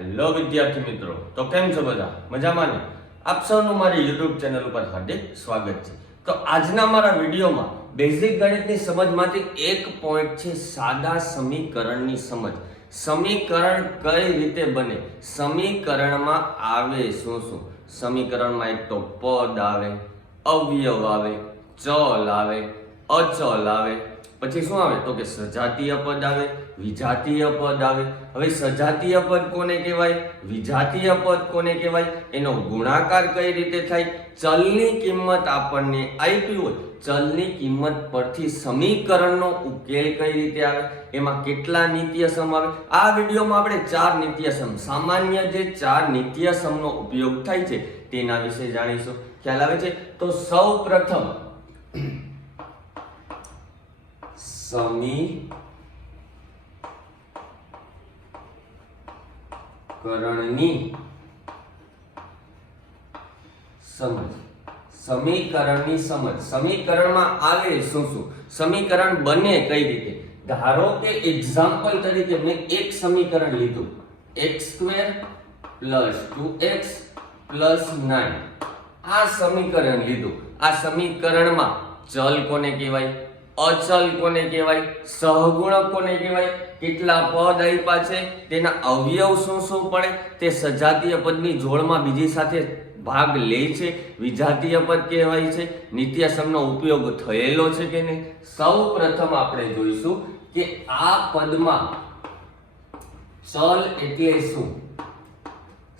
Hello વિદ્યાર્થી મિત્રો, તો કેમ છો બધા? મજામાં ને? આપ સૌનું મારી YouTube ચેનલ ઉપર હાર્દિક સ્વાગત છે. તો આજના મારા વિડીયોમાં બેઝિક ગણિતની સમજમાંથી એક પોઈન્ટ છે સાદા સમીકરણની સમજ. સમીકરણ કઈ રીતે બને, સમીકરણમાં આવે શું શું. સમીકરણમાં એક તો પદ આવે, અવયવ આવે, ચલ આવે, અચલ આવે, પછી શું આવે તો કે સજાતીય પદ આવે, વિજાતીય પદ આવે. હવે સજાતીય પદ કોને કહેવાય, વિજાતીય પદ કોને કહેવાય, એનો ગુણાકાર કઈ રીતે થાય, ચલની કિંમત આપણને આપી હોય, ચલની કિંમત પરથી સમીકરણનો ઉકેલ કઈ રીતે આવે, એમાં કેટલા નિત્યસમ આવે. આ વિડીયોમાં આપણે 4 નિત્યસમ, સામાન્ય જે 4 નિત્યસમનો ઉપયોગ થાય છે તેના વિશે જાણીશું. ખ્યાલ આવે છે? તો સૌ પ્રથમ સમીકરણની સમજ. સમીકરણની સમજ, સમીકરણમાં આવે શું શું, સમીકરણ બને કઈ રીતે. ધારો કે એક્ઝામ્પલ તરીકે મેં એક સમીકરણ લીધું, x² + 2x + 9. આ સમીકરણ લીધું. આ સમીકરણમાં ચલ કોને કહેવાય, અચલ કોને કહેવાય, સહગુણક કોને કહેવાય, કેટલા પદ આપ્યા છે, તેના અવયવ શું શું પડે, તે સજાતીય પદની જોડમાં બીજી સાથે ભાગ લે છે, વિજાતીય પદ કહેવાય છે, નિત્યસમનો ઉપયોગ થયેલો છે કે નહીં. સૌ પ્રથમ આપણે જોઈશું કે આ પદમાં ચલ એટલે શું.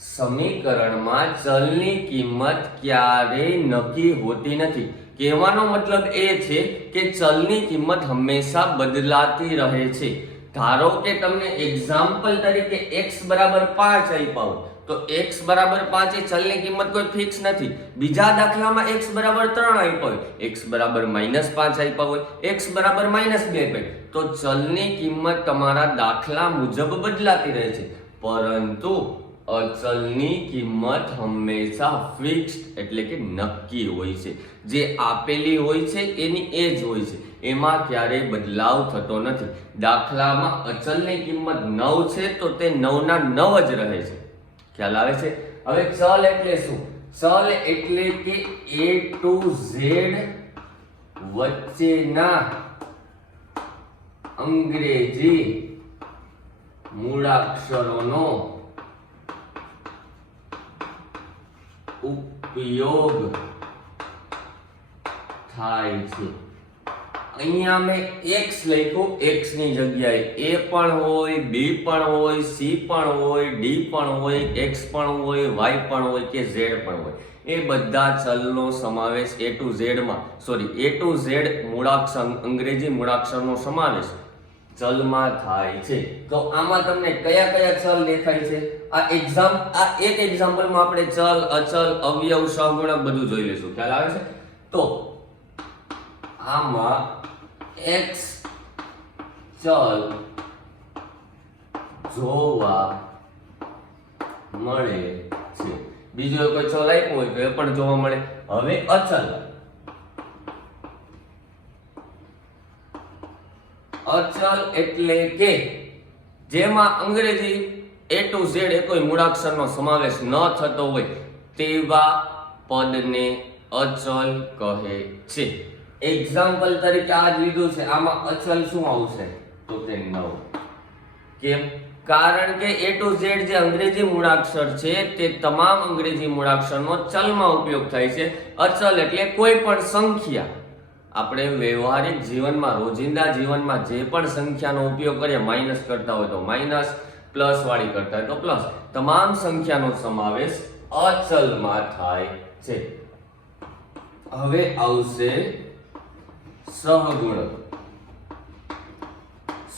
સમીકરણમાં ચલની કિંમત ક્યારેય નક્કી હોતી નથી. કહેવાનો મતલબ એ છે કે ચલની કિંમત હંમેશા બદલાતી રહે છે. ધારો કે તમને એક્ઝામ્પલ તરીકે x બરાબર 5 આપ્યા હોય તો x બરાબર 5 એ ચલની કિંમત કોઈ ફિક્સ નથી. બીજા દાખલામાં x બરાબર 3 આપ્યા હોય, x બરાબર -5 આપ્યા હોય, x બરાબર -2 આપ્યા હોય, તો ચલની કિંમત તમારા દાખલા મુજબ બદલાતી રહે છે. પરંતુ અચલની કિંમત હંમેશા ફિક્સ્ડ એટલે કે નક્કી હોય છે. જે આપેલી હોય છે એની એ જ હોય છે, એમાં ક્યારેય બદલાવ થતો નથી. દાખલામાં અચલની કિંમત 9 છે તો તે 9 ના 9 જ રહે છે. ખ્યાલ આવે છે? હવે ચલ એટલે શું? ચલ એટલે કે A to Z વચ્ચેના અંગ્રેજી મૂળાક્ષરોનો ઉપયોગ થાય છે. અહીંયા મેં x લખ્યું, x ની જગ્યાએ a પણ હોય, b પણ હોય, c પણ હોય, d પણ હોય, x પણ હોય, y પણ હોય કે z પણ હોય. એ બધા ચલનો સમાવેશ A to Z મૂળાક્ષર, અંગ્રેજી મૂળાક્ષરનો સમાવેશ ચલમાં થાય છે. તો આમાં તમને કયા કયા ચલ દેખાય છે? આ એક એક્ઝામ્પલમાં આપણે ચલ, અચલ, અવયવ, સહગુણક બધું જોઈ લઈશું. ખ્યાલ આવે છે? તો આમાં x ચલ જોવા મળે છે. બીજો કોઈ ચલ આપ્યો હોય તો એ પણ જોવા મળે. હવે અચલ, અચલ એટલે કે જેમાં અંગ્રેજી A to Z એ કોઈ મૂળાક્ષરનો સમાવેશ ન થતો હોય તેવા પદને અચલ કહે છે. એક્ઝામ્પલ તરીકે આ જ લીધું છે, આમાં અચલ શું આવશે તો તે 9. કેમ? કારણ કે A to Z જે અંગ્રેજી મૂળાક્ષર છે તે તમામ અંગ્રેજી મૂળાક્ષરનો ચલમાં ઉપયોગ થાય છે. અચલ એટલે કોઈ પણ સંખ્યા. આપણે વ્યવહારિક જીવનમાં, રોજિંદા જીવનમાં જે પણ સંખ્યાનો ઉપયોગ કરીએ, માઇનસ કરતા હોય તો માઇનસ, પ્લસ વાળી કરતા હોય તો પ્લસ, તમામ સંખ્યાનો સમાવેશ અચલમાં થાય છે. હવે આવશે સહગુણક.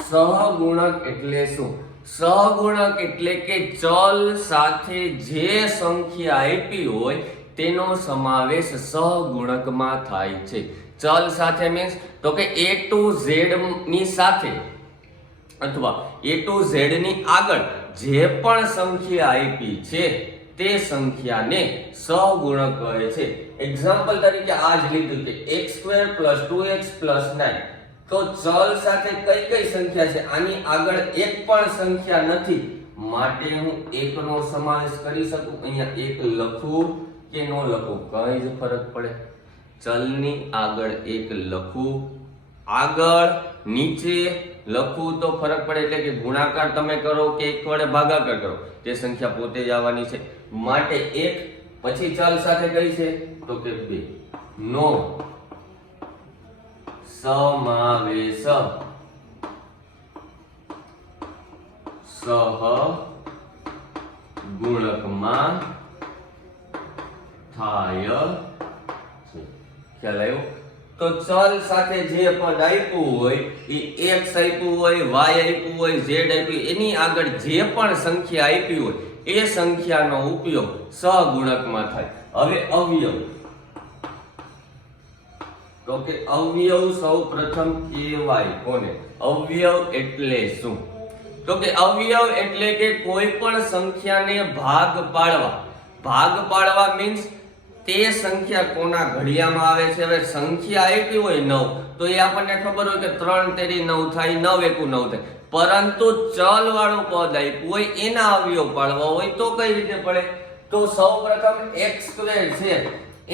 સહગુણક એટલે શું? સહગુણક એટલે કે ચલ સાથે જે સંખ્યા આપી હોય તેનો સમાવેશ સહગુણકમાં થાય છે. ચલ સાથે મીન્સ તો કે A to Z ની સાથે અથવા A to Z ની આગળ જે પણ સંખ્યા આપી છે તે સંખ્યાને સહગુણક કહે છે. એક્ઝામ્પલ તરીકે આ જ લીધું કે x² + 2x + 9. તો ચલ સાથે કઈ કઈ સંખ્યા છે? આની આગળ એક પણ સંખ્યા નથી, માટે હું એકનો સમાવેશ કરી શકું. અહીંયા એક લખું કે ન લખું કઈ જ ફરક પડે. ચલની આગળ એક લખું, આગળ નીચે લખું તો ફરક પડે. એટલે કે ગુણાકાર તમે કરો કે એક વડે ભાગાકાર કરો, તે સંખ્યા પોતે જ આવવાની છે. માટે એક પછી ચલ સાથે કઈ છે તો કે 2 નો સમાવેશ સહગુણકમાં થાય છે. ખ્યાલ આવ્યો? તો ચલ સાથે જે પદ આપ્યું હોય એ x આપ્યું હોય, y આપ્યું હોય, z આપ્યું, એની આગળ જે પણ સંખ્યા આપી હોય એ સંખ્યાનો ઉપયોગ સહગુણકમાં થાય. હવે અવયવ, તો કે અવયવ સૌ પ્રથમ કહેવાય કોને? અવયવ એટલે શું? તો કે અવયવ એટલે કે કોઈ પણ સંખ્યાને ભાગ પાડવા. ભાગ પાડવા મીન્સ તે સંખ્યા કોના ઘડિયામાં આવે છે. હવે સંખ્યા આપી હોય 9 તો એ આપણને ખબર હોય કે 3 તેરી 9 થાય, 9 એકુ 9 થાય. પરંતુ ચલ વાળું પદ આપ્યું હોય એના અવયવ પાડવા હોય તો કઈ રીતે પડે? તો સૌપ્રથમ x² છે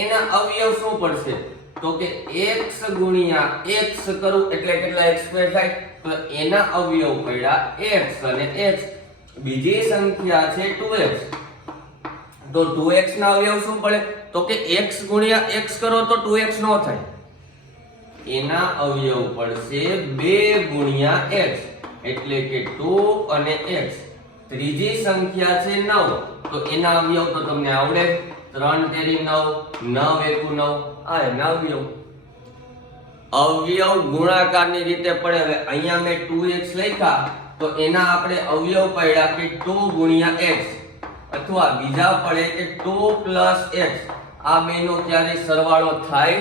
એના અવયવ શું પડશે? તો કે x ગુણ્યા x કરું એટલે કેટલા x² થાય? તો એના અવયવ પડ્યા x અને x. બીજી સંખ્યા છે 2x, તો 2x ના અવયવ શું પડે? તો કે x ગુણ્યા x કરો તો 2x નો થાય, એના અવયવ પડશે 2 ગુણ્યા x એટલે કે 2 અને x. ત્રીજી સંખ્યા છે 9, તો એના અવયવ તો તમને આવડે, 3 તેરી 9, 9 એકુ 9, આ એના અવયવ. અવયવ ગુણાકારની રીતે પડે. હવે અહીંયા મેં 2x લખ્યા તો એના આપણે અવયવ પડ્યા કે 2 ગુણ્યા x, અથવા બીજા પડે કે 2 પ્લસ x. આ બેનો ક્યારે સરવાળો થાય?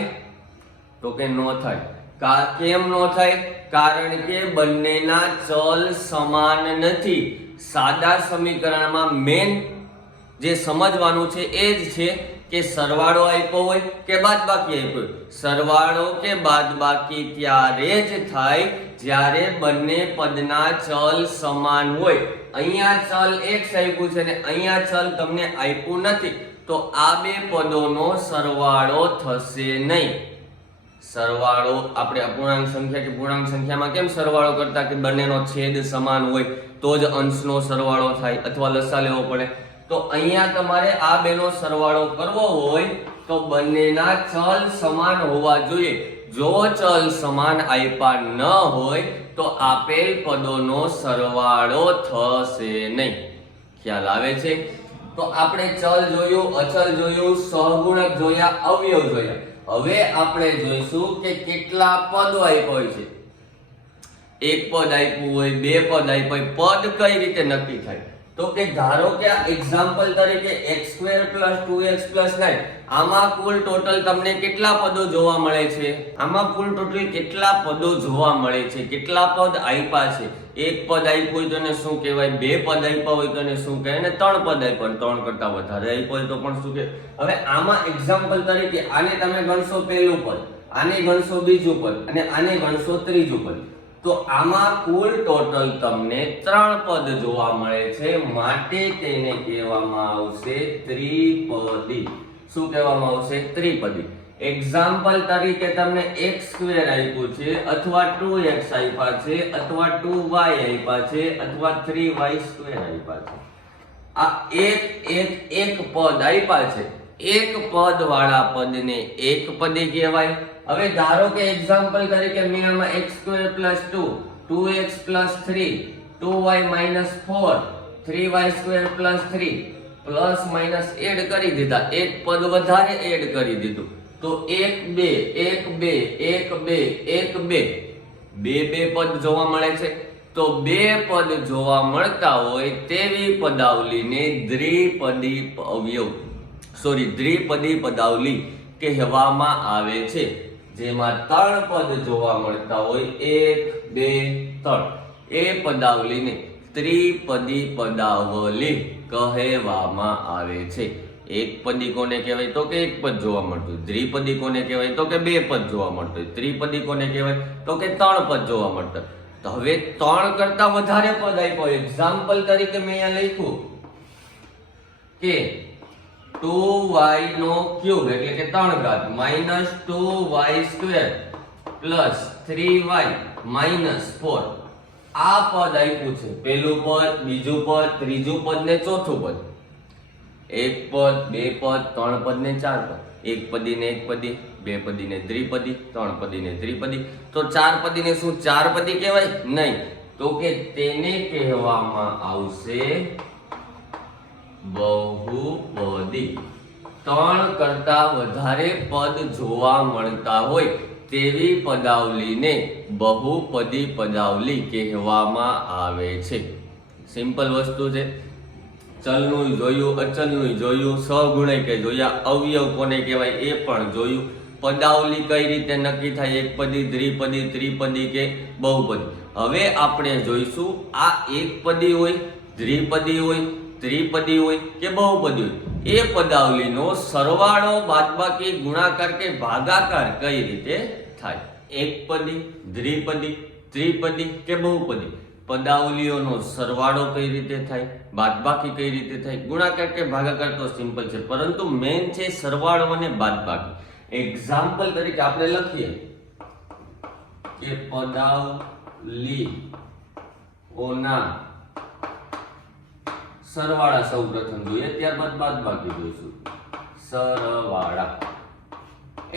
તો કે નો થાય. કેમ નો થાય? કારણ કે બંનેના ચલ સમાન નથી. સાદા સમીકરણમાં મેન જે સમજવાનું છે એ જ છે કે સરવાળો આપ્યો હોય કે બાદબાકી આપ્યો હોય. સરવાળો કે બાદબાકી ત્યારે જ થાય જ્યારે બંને પદના ચલ સમાન હોય. અહીંયા ચલ x આપ્યું છે ને અહીંયા ચલ તમને આપ્યું નથી, તો આ બે પદોનો સરવાળો થશે નહીં. સરવાળો આપણે અપૂર્ણાંક સંખ્યા કે પૂર્ણાંક સંખ્યામાં કેમ સરવાળો કરતા કે બંનેનો છેદ સમાન હોય તો જ અંશનો સરવાળો થાય અથવા લસા લેવો પડે. તો અહીંયા તમારે આ બેનો સરવાળો કરવો હોય તો બંનેના ચલ સમાન હોવા જોઈએ. જો ચલ સમાન આપ્યા ન હોય તો આપેલ પદોનો સરવાળો થશે નહીં. ખ્યાલ આવે છે? તો આપણે ચલ જોયું, અચલ જોયું, સહગુણક જોયા, અવયવ જોયા. હવે આપણે જોઈશું કે કેટલા પદો આપ્યા હોય છે. એક પદ આપ્યું હોય, બે પદ આપ્યું હોય, પદ કઈ રીતે નક્કી થાય? તો કે ધારો કે આ એક્ઝામ્પલ તરીકે x² + 2x + 9, આમાં કુલ ટોટલ તમને કેટલા પદો જોવા મળે છે? આમાં કુલ ટોટલ કેટલા પદો જોવા મળે છે? કેટલા પદ આપ્યા છે? એક પદ આપ્યું હોય તો એને શું કહેવાય? બે પદ આપ્યા હોય તો એને શું કહેવાય? અને 3 પદ આપ્યા, 3 કરતા વધારે આપ્યા હોય તો પણ શું કહેવાય? હવે આમાં એક્ઝામ્પલ તરીકે આને તમે ગણશો પહેલું પદ, આને ગણશો બીજું પદ અને આને ગણશો ત્રીજું પદ, તો આમાં કુલ ટોટલ તમને 3 પદ જોવા મળે છે. માટે તેને કહેવામાં આવશે ત્રિપદી. શું કહેવામાં આવશે? ત્રિપદી. એક્ઝામ્પલ તરીકે તમને x² આપ્યું છે અથવા 2x આપ્યા છે અથવા 2y આપ્યા છે અથવા 3y² આપ્યા છે. આ એક પદ આપ્યા છે. એક પદ વાળા પદને એક પદી કહેવાય. હવે ધારો કે એક્ઝામ્પલ તરીકે મેં આમાં x² + 2, 2x + 3, 2y - 4, 3y² + 3 plus minus add કરી દીધા. એક પદ વધારે એડ કરી દીધું તો 1 2 1 2 1 2 1 2 બે પદ જોવા મળે છે. તો બે પદ જોવા મળતા હોય તેવી પદાવલીને દ્વિપદી પદાવલી કહેવામાં આવે છે. જેમાં 3 પદ જોવા મળતા હોય 1 2 3 એ પદાવલીને ત્રિપદી પદાવલી કહેવામાં આવે છે. એક પદી કોને કહેવાય? તો કે એક પદ જોવા મળતું હોય. દ્વિપદી કોને કહેવાય? તો કે બે પદ જોવા મળતું હોય. ત્રિપદી કોને કહેવાય? તો કે 3 પદ જોવા મળતા. તો હવે 3 કરતા વધારે પદ આપ્યો. એક્ઝામ્પલ તરીકે મેં અહીંયા લખ્યું કે 2y નો ક્યુબ એટલે કે 3 ઘાત minus 2y² plus 3y minus 4. આ પદ આપ્યું છે. પહેલું પદ, બીજું પદ, ત્રીજું પદ ને ચોથું પદ. એક પદ, બે પદ, ત્રણ પદ ને ચાર પદ. એક પદી ને એક પદી, બે પદી ને દ્વિપદી, ત્રણ પદી ને ત્રિપદી. તો ચાર પદી ને શું ચાર પદી કહેવાય? નહીં. તો કે તેને કહેવામાં આવશે બહુપદી. 3 કરતા વધારે પદ જોવા મળતા હોય તેવી પદાવલીને બહુપદી પદાવલી કહેવામાં આવે છે. સિમ્પલ વસ્તુ છે. ચલનું જોયું, અચલનું જોયું, સહગુણક જોયા, અવયવ કોને કહેવાય એ પણ જોયું. પદાવલી કઈ રીતે નક્કી થાય, એકપદી, દ્વિપદી, ત્રિપદી કે બહુપદી. હવે આપણે જોઈશું આ એકપદી હોય, દ્વિપદી હોય, ત્રિપદી હોય કે બહુપદી હોય એ પદાવલીનો સરવાળો, બાદબાકી, ગુણાકાર કે ભાગાકાર કઈ રીતે થાય. એકપદી, દ્વિપદી, ત્રિપદી કે બહુપદી પદાવલીઓનો સરવાળો કઈ રીતે થાય, બાદબાકી કઈ રીતે થાય, ગુણાકાર કે ભાગાકાર તો સિમ્પલ છે, પરંતુ મેન છે સરવાળો અને બાદબાકી. એક્ઝામ્પલ તરીકે આપણે લખીએ કે પદાવલીઓના સરવાળા સૌપ્રથમ જોઈએ, ત્યારબાદ બાદબાકી જોઈશું. સરવાળા.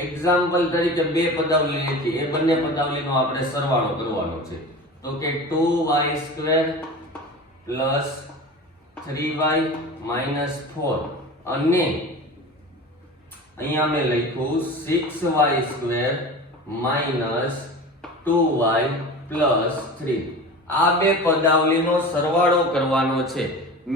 એક્ઝામ્પલ તરીકે બે પદાવલી હતી, એ બંને પદાવલીનો આપણે સરવાળો કરવાનો છે. તો કે 2y² પ્લસ 3y માઈનસ 4 અને અહીંયા મેં લખ્યું 6y² માઈનસ 2y પ્લસ 3. આ બે પદાવલીનો સરવાળો કરવાનો છે.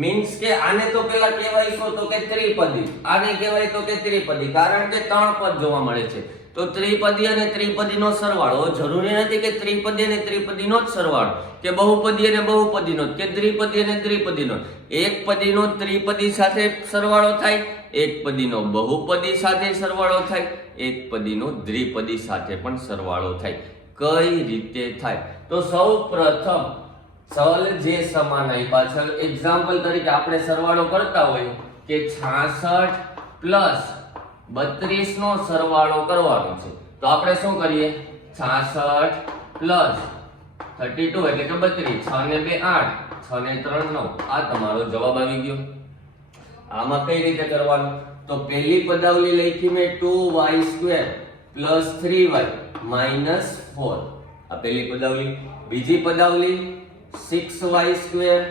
મીન્સ કે આને તો પેલા કહેવાય શું તો કે ત્રિપદી, આને કહેવાય તો કે ત્રિપદી, કારણ કે 3 પદ જોવા મળે છે. તો ત્રિપદી અને ત્રિપદીનો સરવાળો જરૂરી નથી કે ત્રિપદી અને ત્રિપદીનો જ સરવાળો, કે બહુપદી અને બહુપદીનો, કે દ્વિપદી અને દ્વિપદીનો. એક પદીનો ત્રિપદી સાથે સરવાળો થાય, એક પદીનો બહુપદી સાથે સરવાળો થાય, એક પદીનો દ્વિપદી સાથે પણ સરવાળો થાય. કઈ રીતે થાય? તો સૌ પ્રથમ ચલ જે સમાન આપ્યા છે, એક્ઝામ્પલ તરીકે આપણે સરવાળો કરતા હોય કે 66 પ્લસ 32 નો સરવાળો કરવાનો છે. તો આપણે શું કરીએ? 66 પ્લસ 32 એટલે કે 32, 6 ને 2 8, 6 ને 3 9. આ તમારો જવાબ આવી ગયો. આમાં કઈ રીતે કરવાનું? તો પહેલી પદાવલી લખી મેં 2y² પ્લસ 3y માઈનસ 4. આ પહેલી પદાવલી. બીજી પદાવલી 6y²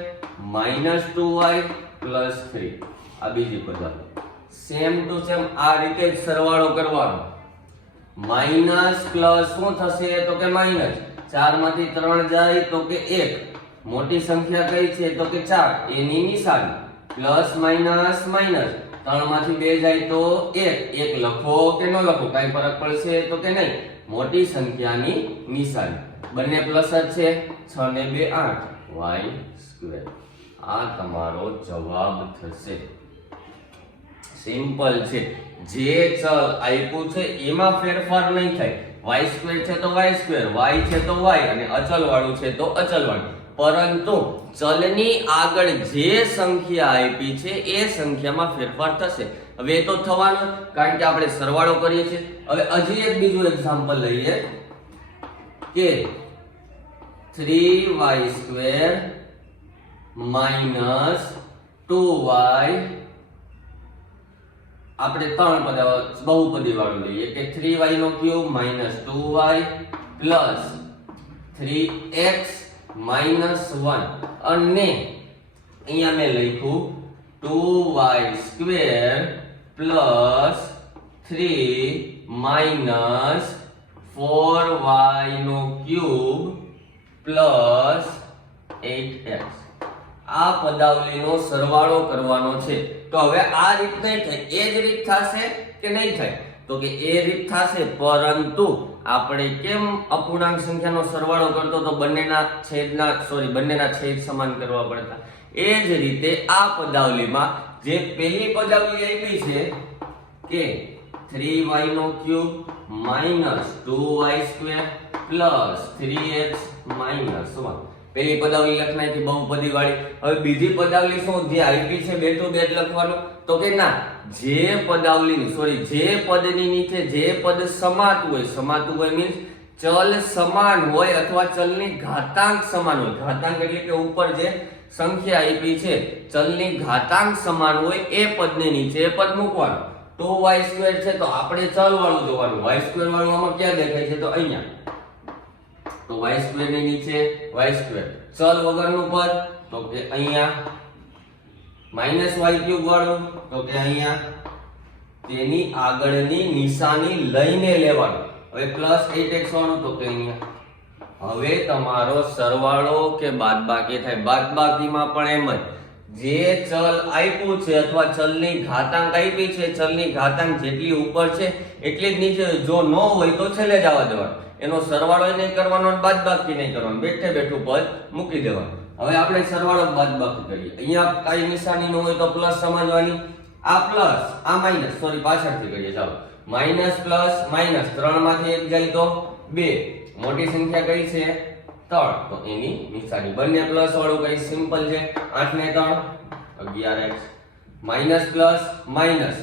માઈનસ 2y પ્લસ 3. આ બીજી પદાવલી. સેમ ટુ સેમ આ રીતે જ સરવાળો કરવાનો. માઈનસ પ્લસ શું થશે? તો કે માઈનસ. 4 માંથી 3 જાય તો કે 1. મોટી સંખ્યા કઈ છે? તો કે 4, એની નિશાની. Plus minus minus. 3 માંથી 2 જાય તો 1. 1 લખો કે ન લખો કઈ ફરક પડશે? તો કે નહીં. મોટી સંખ્યાની નિશાની. બંને પ્લસ જ છે. 6 ને 2 8 y². આ તમારો જવાબ થશે. સિમ્પલ છે. જે ચલ આપ્યું છે એમાં ફેરફાર નહીં થાય. y² છે તો y², y છે તો y અને અચલ વાળું છે તો અચલ વાળું. પરંતુ ચલની આગળ જે સંખ્યા આપી છે એ સંખ્યામાં ફેરફાર થશે. હવે એ તો થવાનું કારણ કે આપણે સરવાળો કરીએ છીએ. હવે હજી એક બીજું એક્ઝામ્પલ લઈએ કે 3y² માઈનસ 2y. આપણે 3 પદ બહુપદી વાળું લઈએ કે 3y નો cube minus 2y plus 3x minus 1 અને અહીંયા મેં લખ્યું 2y² પ્લસ 3 માઈનસ 4y નો ક્યુબ પ્લસ 8x. આ પદાવલીનો સરવાળો કરવાનો છે. તો હવે આ રીત નહીં થાય, એ જ રીત થશે કે નહીં થાય? તો કે એ રીત થશે, પરંતુ આપણે કેમ અપૂર્ણાંક સંખ્યાનો સરવાળો કરતો તો બંનેના છેદ સમાન કરવા પડતા. એ જ રીતે આ પદાવલીમાં જે પહેલી પદાવલી આપી છે કે 3y નો cube minus 2y² plus 3x minus 1. પેલી પદાવલી લખ નાખી બહુપદી વાળી. હવે બીજી પદાવલી શું જે આપી છે બેઠું બેઠ લખવાનું? તો કે ના, જે પદની નીચે જે પદ સમાતું હોય મીન્સ ચલ સમાન હોય અથવા ચલની ઘાતાંક સમાન હોય. ઘાતાંક એટલે કે ઉપર જે સંખ્યા આપી છે ચલની ઘાતાંક સમાન હોય એ પદની નીચે એ પદ મૂકવાનું. 2y² છે તો આપણે ચલ વાળું જોવાનું. y² વાળું આમાં ક્યાં દેખાય છે? તો અહીંયા. તો y² ની નીચે y². ચલ વગરનું પદ તો કે અહીંયા. -y³ વાળું તો કે અહીંયા. તેની આગળની નિશાની લઈને લેવાનું. હવે +8x વાળું તો કે અહીંયા. હવે તમારો સરવાળો કે બાદબાકી થાય. બાદબાકીમાં પણ એમ જ જે ચલ આપ્યું છે અથવા ચલની ઘાતાંક આપી છે, ચલની ઘાતાંક જેટલી ઉપર છે એટલી જ નીચે. જો ન હોય તો છેલ્લે જ આવવા દેવાનું. એનો સરવાળો નહીં કરવાનો અને બાદબાકી નહીં કરવાનો. બેઠે બેઠું પદ મૂકી દેવાનું. હવે આપણે સરવાળો બાદબાકી કરીએ. અહીંયા કઈ નિશાની ન હોય તો પ્લસ સમજવાની. આ પ્લસ આ માઈનસ, પાછળથી કરીએ. ચાલો, માઈનસ પ્લસ માઈનસ 3 માંથી 1 જાય તો 2. મોટી સંખ્યા કઈ છે? 3. તો એની નિશાની. બંને પ્લસ વાળું કઈ સિમ્પલ છે. 8 ને 3 11x. માઈનસ પ્લસ માઈનસ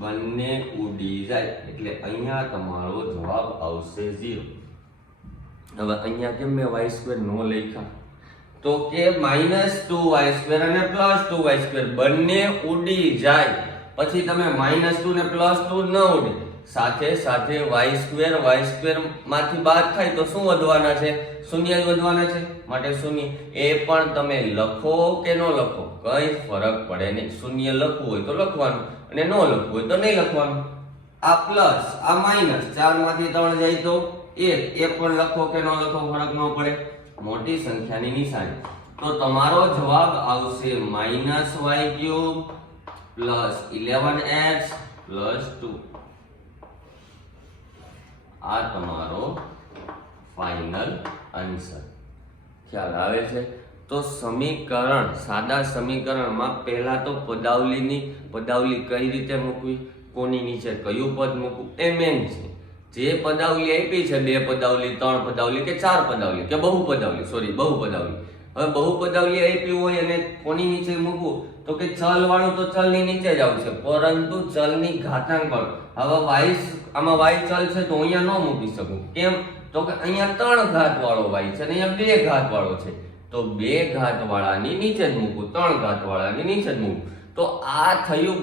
બંને ઉડી જાય એટલે અહીંયા તમારો જવાબ આવશે 0. હવે અહીંયા કેમ મેં y² નો લખ્યા? તો કે -2y² અને +2y² બંને ઉડી જાય. પછી તમે -2 ને +2 ન ઉડે. સાથે સાથે y² માંથી બાદ થાય તો શું વધવાના છે? શૂન્ય જ વધવાના છે. માટે શૂન્ય. એ પણ તમે લખો કે ન લખો કઈ ફરક પડે નહીં. શૂન્ય લખવું હોય તો લખવાનું અને ન લખવું હોય તો નહીં લખવાનું. આ પ્લસ આ માઈનસ 4 માંથી 3 જાય તો 1. એ પણ લખો કે ન લખો ફરક ન પડે. મોટી સંખ્યાની નિશાની. તો તમારો જવાબ આવશે -y³ + 11x + 2. આ તમારો ફાઇનલ આન્સર. ખ્યાલ આવે છે? તો સમીકરણ, સાદા સમીકરણમાં પહેલા તો પદાવલી કઈ રીતે મૂકવી, કોની નીચે કયું પદ મૂકવું એ મેન છે. જે પદાવલી આપી છે 2 પદાવલી 3 પદાવલી કે 4 પદાવલી કે બહુપદાવલી. હવે બહુપદાવલી આપી હોય અને કોની નીચે મૂકવું તો કે ચલ વાળું તો ચલની નીચે જ આવશે, પરંતુ ચલની ઘાતાંક વાળું. હવે આમાં y ચલ છે તો અહીંયા ન મૂકી શકું. કેમ? તો કે અહીંયા 3 ઘાત વાળો y છે અને અહીંયા 2 ઘાત વાળો છે. તો 2 ઘાત વાળાની નીચે જ મૂકું, 3 ઘાત વાળાની નીચે જ મૂકું. તો આ થયું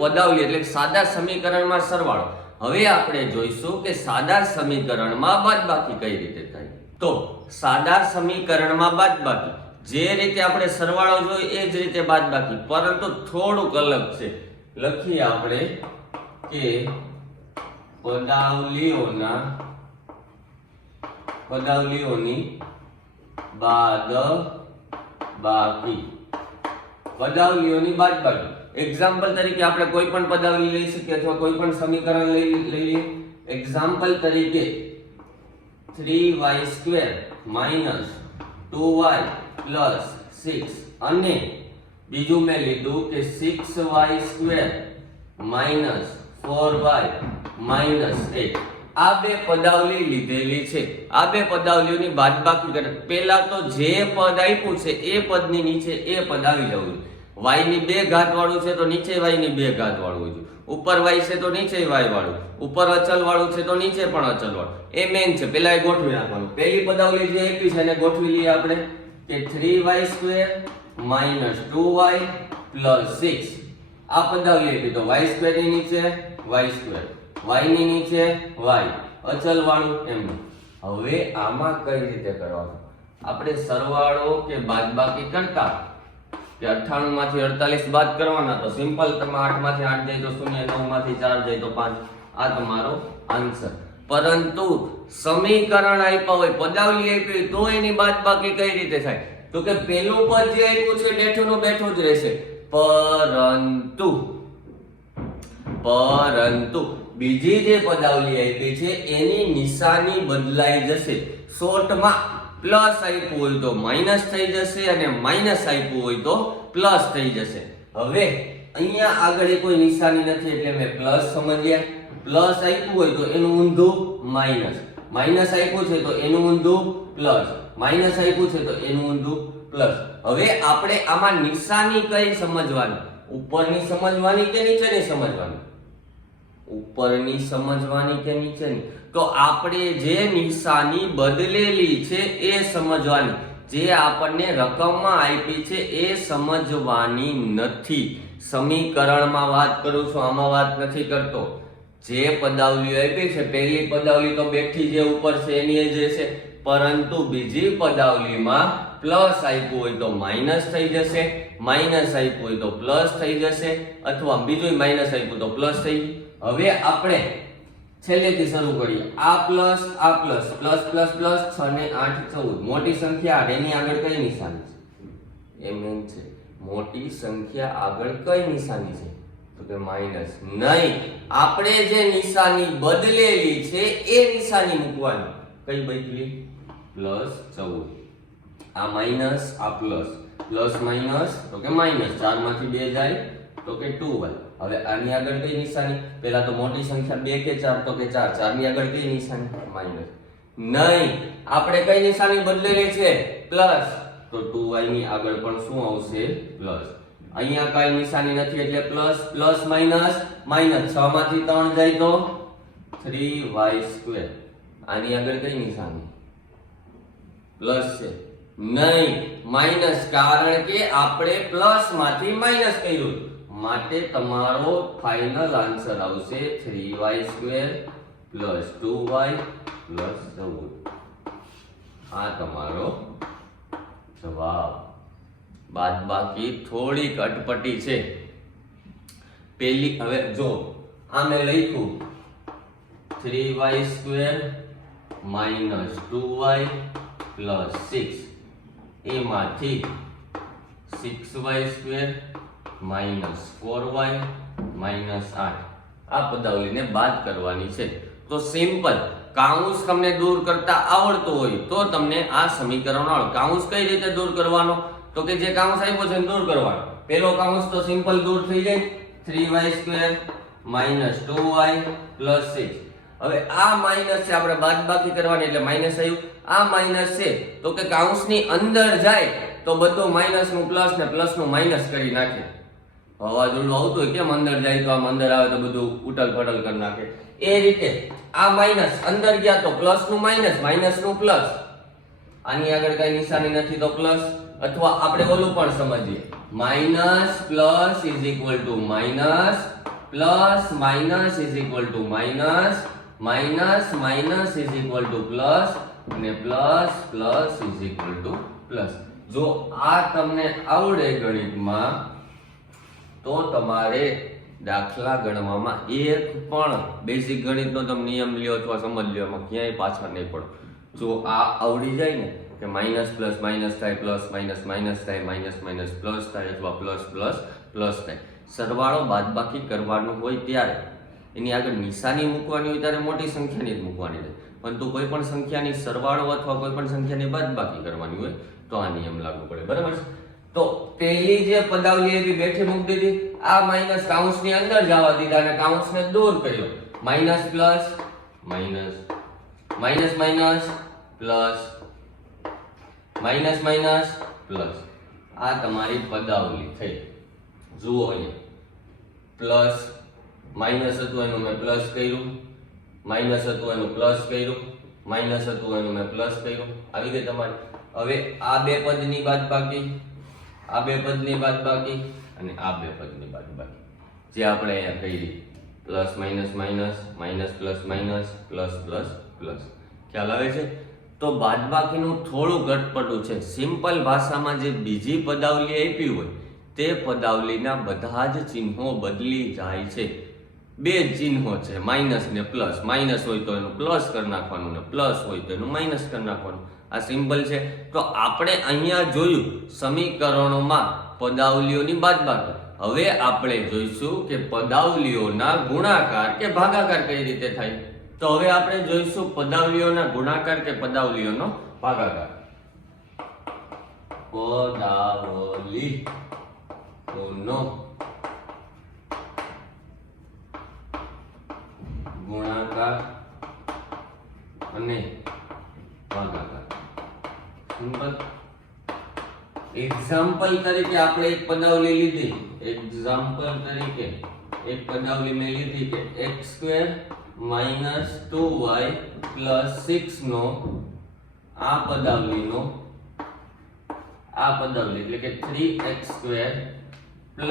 પદાવલી એટલે સાદા સમીકરણમાં સરવાળો. હવે આપણે જોઈશું કે સાદા સમીકરણમાં બાદબાકી કઈ રીતે થાય. તો સાદા સમીકરણમાં બાદબાકી જે રીતે આપણે સરવાળો જોયો એ જ રીતે બાદબાકી, પરંતુ થોડુંક અલગ છે. લખીએ આપણે કે પદાવલીઓની બાદબાકી. એક્ઝામ્પલ તરીકે આપણે કોઈ પણ પદાવલી લઈ શકીએ અથવા કોઈ પણ સમીકરણ લઈ લઈએ. એક્ઝામ્પલ તરીકે 3y² - 2y + 6 અને બીજું મેં લીધું કે 6y² - 4y - 8. આ 2 પદાવલી લીધેલી છે. આ 2 પદાવલીઓની બાદબાકી કરે. પહેલા તો જે પદ આપ્યું છે એ પદની નીચે એ પદ આવી જવું જોઈએ. y ની 2 ઘાત વાળું છે તો નીચે y ની 2 ઘાત વાળું હોય. ઉપર y છે તો નીચે y વાળું. ઉપર અચલ વાળું છે તો નીચે પણ અચલ વાળું. એ મેન છે. પહેલા એ ગોઠવી નાખવાનું. પહેલી પદાવલી જે આપી છે એને ગોઠવી લઈએ આપણે કે 3y² - 2y + 6. આ પદાવલી આપી તો y² ની નીચે y², y ની નીચે y, અચલ વાળું એમ. હવે આમાં કઈ રીતે કરવાનું? આપણે સરવાળો કે બાદબાકી કરતા કે 98 માંથી 48 બાદ કરવાના તો સિમ્પલ. તમે 8 માંથી 8 જાય તો 0, 9 માંથી 4 જાય તો 5. આ તમારો આન્સર. પરંતુ સમીકરણ આપ્યા હોય, પદાવલી આપી હોય તો એની બાદબાકી કઈ રીતે થાય? તો કે પહેલું પદ જે આપ્યું છે બેઠું બેઠું જ રહેશે, પરંતુ બીજી જે પદાવલી આપી છે એની નિશાની બદલાઈ જશે. શોર્ટમાં પ્લસ આપ્યું હોય તો માઈનસ થઈ જશે અને માઈનસ આપ્યું હોય તો પ્લસ થઈ જશે. હવે અહીંયા આગળ કોઈ નિશાની નથી એટલે મેં પ્લસ સમજ્યા. પ્લસ આપ્યું હોય તો એનું ઊંધું માઈનસ. માઇનસ આપ્યું છે તો એનું ઊંધું પ્લસ, માઇનસ આપ્યું છે તો એનું ઊંધું પ્લસ. હવે આપણે આમાં નિશાની કઈ સમજવાની? ઉપરની સમજવાની કે નીચેની સમજવાની? ઉપરની સમજવાની કે નીચેની? તો આપણે જે નિશાની બદલેલી છે એ સમજવાની. જે આપણને રકમમાં આપી છે એ સમજવાની નથી. સમીકરણમાં વાત કરું છું, આમાં વાત નથી કરતો. જે પદાવલીઓ આપી છે, પહેલી પદાવલી તો બેઠી જે ઉપર છે એની જે છે, પરંતુ બીજી પદાવલીમાં પ્લસ આપ્યું હોય તો માઇનસ થઈ જશે, માઇનસ આપ્યું હોય તો પ્લસ થઈ જશે, અથવા બીજું માઇનસ આપ્યું તો પ્લસ થઈ. હવે આપણે છેલ્લેથી શરૂ કરીએ. આ પ્લસ પ્લસ પ્લસ પ્લસ 6 ને 8 14. મોટી સંખ્યા 8 એની આગળ કઈ નિશાની છે? એમ છે. મોટી સંખ્યા આગળ કઈ નિશાની છે? તો કે માઇનસ. નહીં, આપણે જે નિશાની બદલેલી છે એ નિશાની મૂકવાની. કઈ બદલી? પ્લસ 14. આ માઇનસ, આ પ્લસ, પ્લસ માઇનસ તો કે માઇનસ. 4 માંથી 2 જાય તો કે 2y. હવે આની આગળ કઈ નિશાની? પહેલા તો મોટી સંખ્યા 2 કે 4 તો કે 4. 4 ની આગળ કઈ નિશાની? માઇનસ. નહીં, આપણે કઈ નિશાની બદલેલી છે? પ્લસ. તો 2y ની આગળ પણ શું આવશે? પ્લસ. અહીંયા કઈ નિશાની નથી એટલે પ્લસ, પ્લસ માઇનસ માઇનસ. 6 માંથી 3 જાય તો 3y². આની આગળ કઈ નિશાની? પ્લસ છે. નહીં, માઇનસ, કારણ કે આપણે પ્લસ માંથી માઇનસ કર્યું, માટે તમારો ફાઇનલ આન્સર આવશે 3y² પ્લસ 2y પ્લસ 14. આ તમારો જવાબ. બાદબાકી થોડીક અટપટી છે. પેલી, હવે જો આ મેં લખ્યું 3y² માઇનસ 2y પ્લસ 6, એમાંથી 6y² માઇનસ 4y માઇનસ 8. આ પદાવલીને બાદ કરવાની છે. તો સિમ્પલ, કાઉન્સ તમને દૂર કરતા આવડતું હોય તો તમને આ સમીકરણ આવડે. કાઉન્સ કઈ રીતે દૂર કરવાનો? તો કે જે કાઉન્સ આપ્યો છે દૂર કરવાનો. પહેલો કાઉન્સ તો સિમ્પલ દૂર થઈ જાય, 3y² માઇનસ 2y પ્લસ 6. હવે આ માઇનસ છે, આપણે બાદબાકી કરવાની એટલે માઇનસ આવ્યું. આ માઇનસ છે તો કે કાઉન્સની અંદર જાય તો બધું માઇનસ નું પ્લસ ને પ્લસ નું માઇનસ કરી નાખે. અવાજ ઓલું આવતું હોય, કેમ અંદર જાય તો આમ અંદર આવે તો બધું ઉટલ ફટલ કરી નાખે. એ રીતે આ માઇનસ અંદર ગયા તો પ્લસ નું માઇનસ, માઇનસ નું પ્લસ. આની આગળ કઈ નિશાની નથી તો પ્લસ. અથવા આપણે ઓલું પણ સમજીએ, minus plus is equal to minus, plus minus is equal to minus, minus minus is equal to plus, અને plus plus is equal to plus. જો આ તમને આવડે ગણિતમાં તો તમારે દાખલા ગણવામાં એક પણ બેઝિક ગણિતનો તમે નિયમ લ્યો અથવા સમજ લ્યો, એમાં ક્યાંય પાછળ નહીં પડો. જો આ આવડી જાય ને કે માઇનસ પ્લસ માઇનસ થાય, પ્લસ માઇનસ માઇનસ થાય, માઇનસ માઇનસ પ્લસ થાય, અથવા પ્લસ પ્લસ પ્લસ થાય. સરવાળો બાદબાકી કરવાનું હોય ત્યારે એની આગળ નિશાની મૂકવાની હોય ત્યારે મોટી સંખ્યાની જ મૂકવાની છે. પરંતુ કોઈ પણ સંખ્યાની સરવાળો અથવા કોઈ પણ સંખ્યાની બાદબાકી કરવાની હોય તો આ નિયમ લાગુ પડે. બરાબર છે? તો પહેલી જે પદાવલી એવી બેઠી મૂકી દીધી, આ માઇનસ કાઉન્સની અંદર જવા દીધા અને કાઉન્સને દૂર કર્યો. Minus plus minus, minus minus plus, minus minus plus. આ તમારી પદાવલી થઈ. જુઓ અહીંયા પ્લસ, માઇનસ હતું એનું મેં પ્લસ કર્યું, માઇનસ હતું એનું પ્લસ કર્યું, માઇનસ હતું એનું મેં પ્લસ કર્યું. આવી ગઈ તમારી. હવે આ બે પદની બાદબાકી, આ બે પદની બાદબાકી અને આ બે પદની બાદબાકી જે આપણે અહીંયા કરી, plus minus minus, minus plus minus, plus plus plus. ખ્યાલ આવે છે? તો બાદબાકીનું થોડું ઘટપટું છે. સિમ્પલ ભાષામાં જે બીજી પદાવલી આપી હોય તે પદાવલીના બધા જ ચિહ્નો બદલી જાય છે. બે જ ચિહ્નો છે, માઇનસ ને પ્લસ. માઇનસ હોય તો એનું પ્લસ કરી નાખવાનું ને પ્લસ હોય તો એનું માઇનસ કરી નાખવાનું. આ સિમ્પલ છે. તો આપણે અહીંયા જોયું સમીકરણોમાં પદાવલીઓની બાદબાકી. હવે આપણે જોઈશું કે પદાવલીઓના ગુણાકાર કે ભાગાકાર કઈ રીતે થાય. તો હવે આપણે જોઈશું પદાવલીઓના ગુણાકાર કે પદાવલીઓનો ભાગાકાર. પદાવલીઓનો ગુણાકાર અને એક્ઝામ્પલ તરીકે આપણે એક પદાવલી લીધી, એક્ઝામ્પલ તરીકે એક પદાવલી મેં લીધી કે x² - 2y + 6 નો આ પદાવલી એટલે કે 3x² +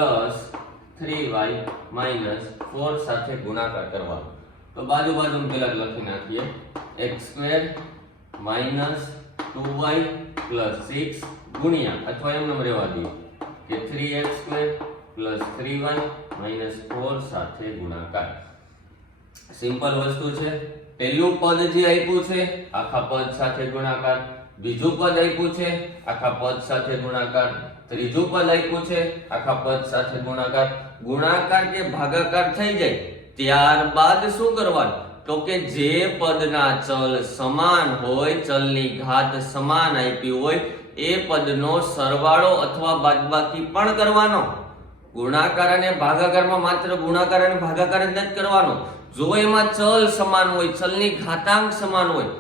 3y - 4 સાથે ગુણાકાર કરવાનો. તો બાજુ પેલા લખી નાખીએ x² - 2y + 6 ગુણ્યા અથવા એમ રહેવા દઈએ કે 3x² + 3y - 4 સાથે ગુણાકાર. સિમ્પલ વસ્તુ છે. પહેલું પદ જે આપ્યું છે આખા પદ સાથે ગુણાકાર, બીજું પદ આપ્યું છે આખા પદ સાથે ગુણાકાર, ત્રીજું પદ આપ્યું છે આખા પદ સાથે ગુણાકાર. ગુણાકાર કે ભાગાકાર થઈ જાય ત્યારબાદ શું કરવાનું? તો કે જે પદના ચલ સમાન હોય, ચલની ઘાત સમાન આપી હોય એ પદનો સરવાળો અથવા બાદબાકી પણ કરવાનો. ગુણાકાર અને ભાગાકારમાં માત્ર ગુણાકાર અને ભાગાકાર જ નથી કરવાનો. જો એમાં ચલ સમાન હોય, ચલની ઘાતાંક સમાન હોય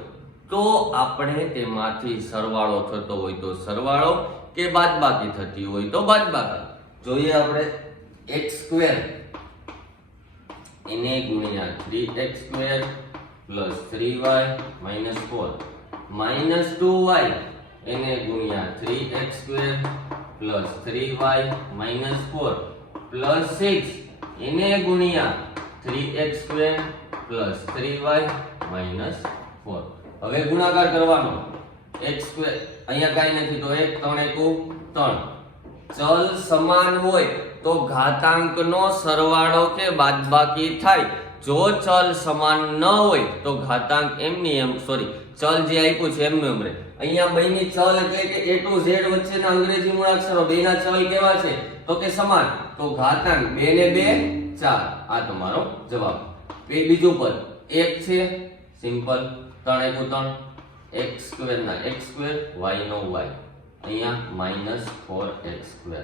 તો આપણે તેમાંથી સરવાળો થતો હોય તો સરવાળો, કે બાદબાકી થતી હોય તો બાદબાકી. જોઈએ આપણે x² એને ગુણ્યા 3x² + 3y - 4 - 2y એને ગુણ્યા 3x² + 3y - 4 + 6 એને ગુણ્યા 3x² + 3y - 4. હવે ગુણાકાર કરવાનો. x² અહીંયા કાઈ નથી તો 1 3 1 3. ચલ સમાન હોય તો ઘાતાંકનો સરવાળો કે બાદબાકી થાય. જો ચલ સમાન ન હોય તો ઘાતાંક ચલ જે આપ્યું છે એમનું એમ રહે. અહીંયા બેની ચલ એટલે કે a to z વચ્ચેના અંગ્રેજી મૂળાક્ષરો બેના ચલ કેવા છે? તો કે સમાન. તો ઘાતાંક 2 ને 2 4. આ તમારો જવાબ. બીજું પદ 1 છે, સિમ્પલ. 3 * 3 x² ના x² y નો y. અહીંયા -4x².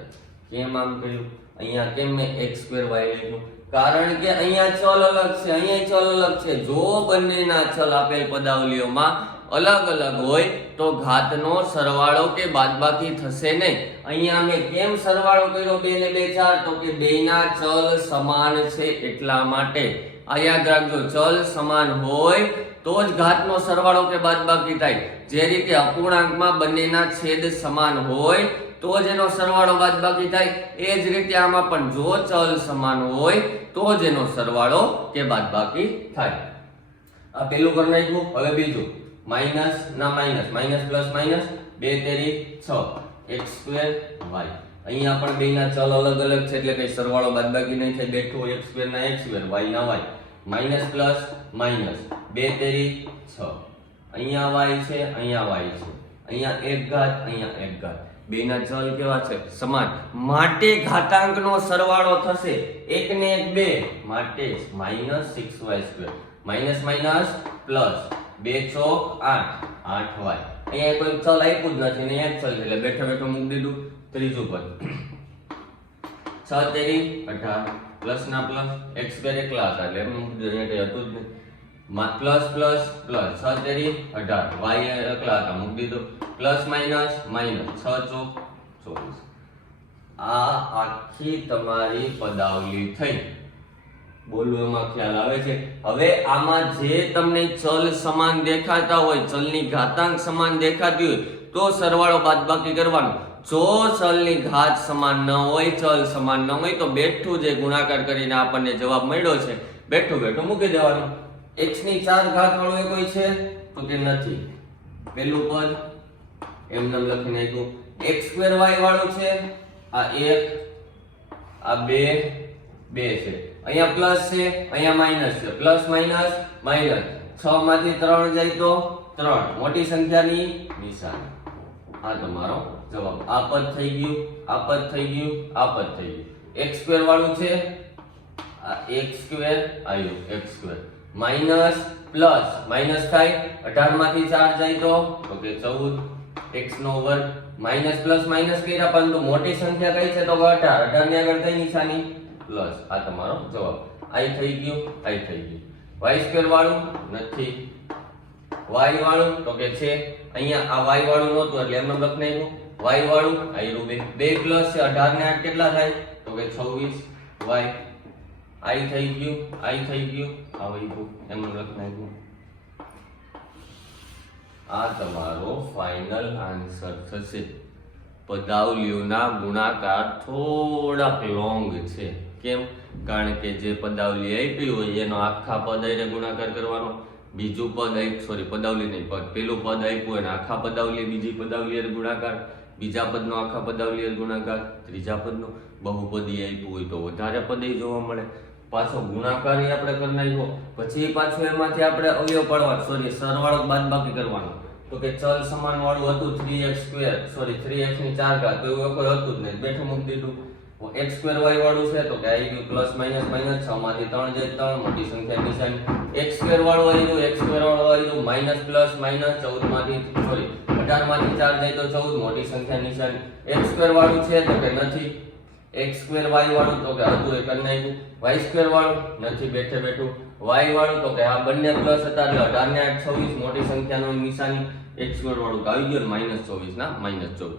કેમ આમ કર્યું? અહીંયા કેમ મેં x² y લીધું? કારણ કે અહીંયા ચલ અલગ છે, અહીંયા ચલ અલગ છે. જો બંનેના ચલ આપેલ પદાવલીઓમાં અલગ અલગ હોય તો ઘાતનો સરવાળો કે બાદબાકી થશે નહીં. અહીંયા મેં કેમ સરવાળો કર્યો 2 ને 2 4? તો કે બેના ચલ સમાન છે એટલા માટે. આ યાદ રાખજો, ચલ સમાન હોય તો જ ઘાતનો સરવાળો કે બાદબાકી થાય. જે રીતે અપૂર્ણાંકમાં બંનેના છેદ સમાન હોય તો જ એનો સરવાળો બાદબાકી થાય, એ જ રીતે આમાં પણ જો ચલ સમાન હોય તો જ એનો સરવાળો કે બાદબાકી થાય. આ પેલું કરી નાખ્યું. હવે બીજું માઈનસ ના માઈનસ, માઈનસ પ્લસ માઈનસ 2 તેરી 6 x² y. અહીંયા પણ બેના ચલ અલગ અલગ છે એટલે કઈ સરવાળો બાદબાકી નહીં થાય. બેઠું x² ના x² y ના y. માઈનસ પ્લસ માઈનસ 2 તેરી 6. અહીંયા y છે, અહીંયા y છે. અહીંયા 1 ઘાત, અહીંયા 1 ઘાત. બેના ચલ કેવા છે? સમાન. માટે ઘાતાંકનો સરવાળો થશે 1 ને 1 2, માટે -6y². માઈનસ માઈનસ પ્લસ 2 ચોક 8 8y. અહીંયા કોઈ ચલ આપ્યું જ નથી ને એક ચલ એટલે બેઠા બેઠો મૂકી દીધું. ત્રીજું પદ 6 તેરી 18 પ્લસ ના પ્લસ x² એકલા હતા એટલે એમ મૂકી દીધું, અહીંયા કઈ હતું જ નહીં. પ્લસ પ્લસ પ્લસ 6 તેરી 18 y એકલા હતા મૂકી દીધું. પ્લસ માઈનસ માઈનસ 6 ચોક 24. આ આખી તમારી પદાવલી થઈ. બોલવું એમાં ખ્યાલ આવે છે? હવે આમાં જે તમને ચલ સમાન દેખાતા હોય, ચલની ઘાતાંક સમાન દેખાતી હોય તો સરવાળો બાદબાકી કરવાનો. જો ચલની ઘાત સમાન ન હોય, ચલ સમાન ન હોય તો બેઠું જે ગુણાકાર કરીને આપણને જવાબ મળ્યો છે બેઠું બેઠું મૂકી દેવાનું. x ની 4 ઘાત વાળું એ કોઈ છે? તો કે નથી. પેલું પદ એમને લખી નાખ્યું. x² y વાળું છે, આ 1 આ 2 2 છે. અહીંયા પ્લસ છે, અહીંયા માઈનસ છે. પ્લસ માઈનસ માઈનસ 6 માંથી 3 જાય તો 3, મોટી સંખ્યાની નિશાની. આ તમારો જવાબ. આ પદ થઈ ગયું, આ પદ થઈ ગયું, આ પદ થઈ ગયું. x² વાળું છે, આ x² આવ્યું x². માઈનસ પ્લસ માઈનસ થાય 18 માંથી 4 જાય તો કે 14 x નો વર્ગ. માઈનસ પ્લસ માઈનસ કર્યા પરંતુ મોટી સંખ્યા કઈ છે? તો 18. 18 ની આગળ કઈ નિશાની? પ્લસ. આ તમારો જવાબ. i થઈ ગયું, i થઈ ગયું. y² વાળું નથી. y વાળું તો કે છે. અહીંયા આ y વાળું નહોતું એટલે એમને લખ નાખ્યું. y વાળું આયરું 2 2 પ્લસ છે 18 ને 8 કેટલા થાય તો કે 26 y i થઈ ગયું આ વૈધું એમ લખી નાખ્યું. આ તમારો ફાઇનલ આન્સર થશે. પદાવલીઓના ગુણાકાર થોડાક લોંગ છે. કેમ? કારણ કે જે પદાવલી આપી હોય એનો આખા પદ એને ગુણાકાર કરવાનો, બીજું પદ પદાવલી નહીં પદ પેલું પદ આપ્યું હોય આખા પદાવલી બીજી પદાવલી એ ગુણાકાર, બીજા પદનો આખા પદાવલી એ ગુણાકાર, ત્રીજા પદનો બહુપદી આપ્યું હોય તો વધારે પદી જોવા મળે. પાછો ગુણાકાર આપણે કરી નાખ્યો, પછી પાછો એમાંથી આપણે અવયવ પાડવા સરવાળો બાદબાકી કરવાનો. તો કે ચલ સમાન વાળું હતું 3x ની 4 ઘાત, તો એવું કોઈ હતું જ નહીં, બેઠું મૂકી દીધું. x2y વાળું છે તો કે આવી ગયું પ્લસ માઇનસ 6 માંથી 3 જાય 3, મોટી સંખ્યા નિશાની. x2 વાળું આવી ગયું માઇનસ પ્લસ માઇનસ 18 માંથી 4 જાય તો 14, મોટી સંખ્યા નિશાની. x2 વાળું છે તો કે નથી, x2y વાળું તો કે હતું એ કરી નાખ્યું, y2 વાળું નથી, બેઠે બેઠું y વાળું તો કે આ બંને પ્લસ હતા એટલે 18 ને 8 26, મોટી સંખ્યાનો નિશાની. x2 વાળું આવી ગયું -24 ના -24.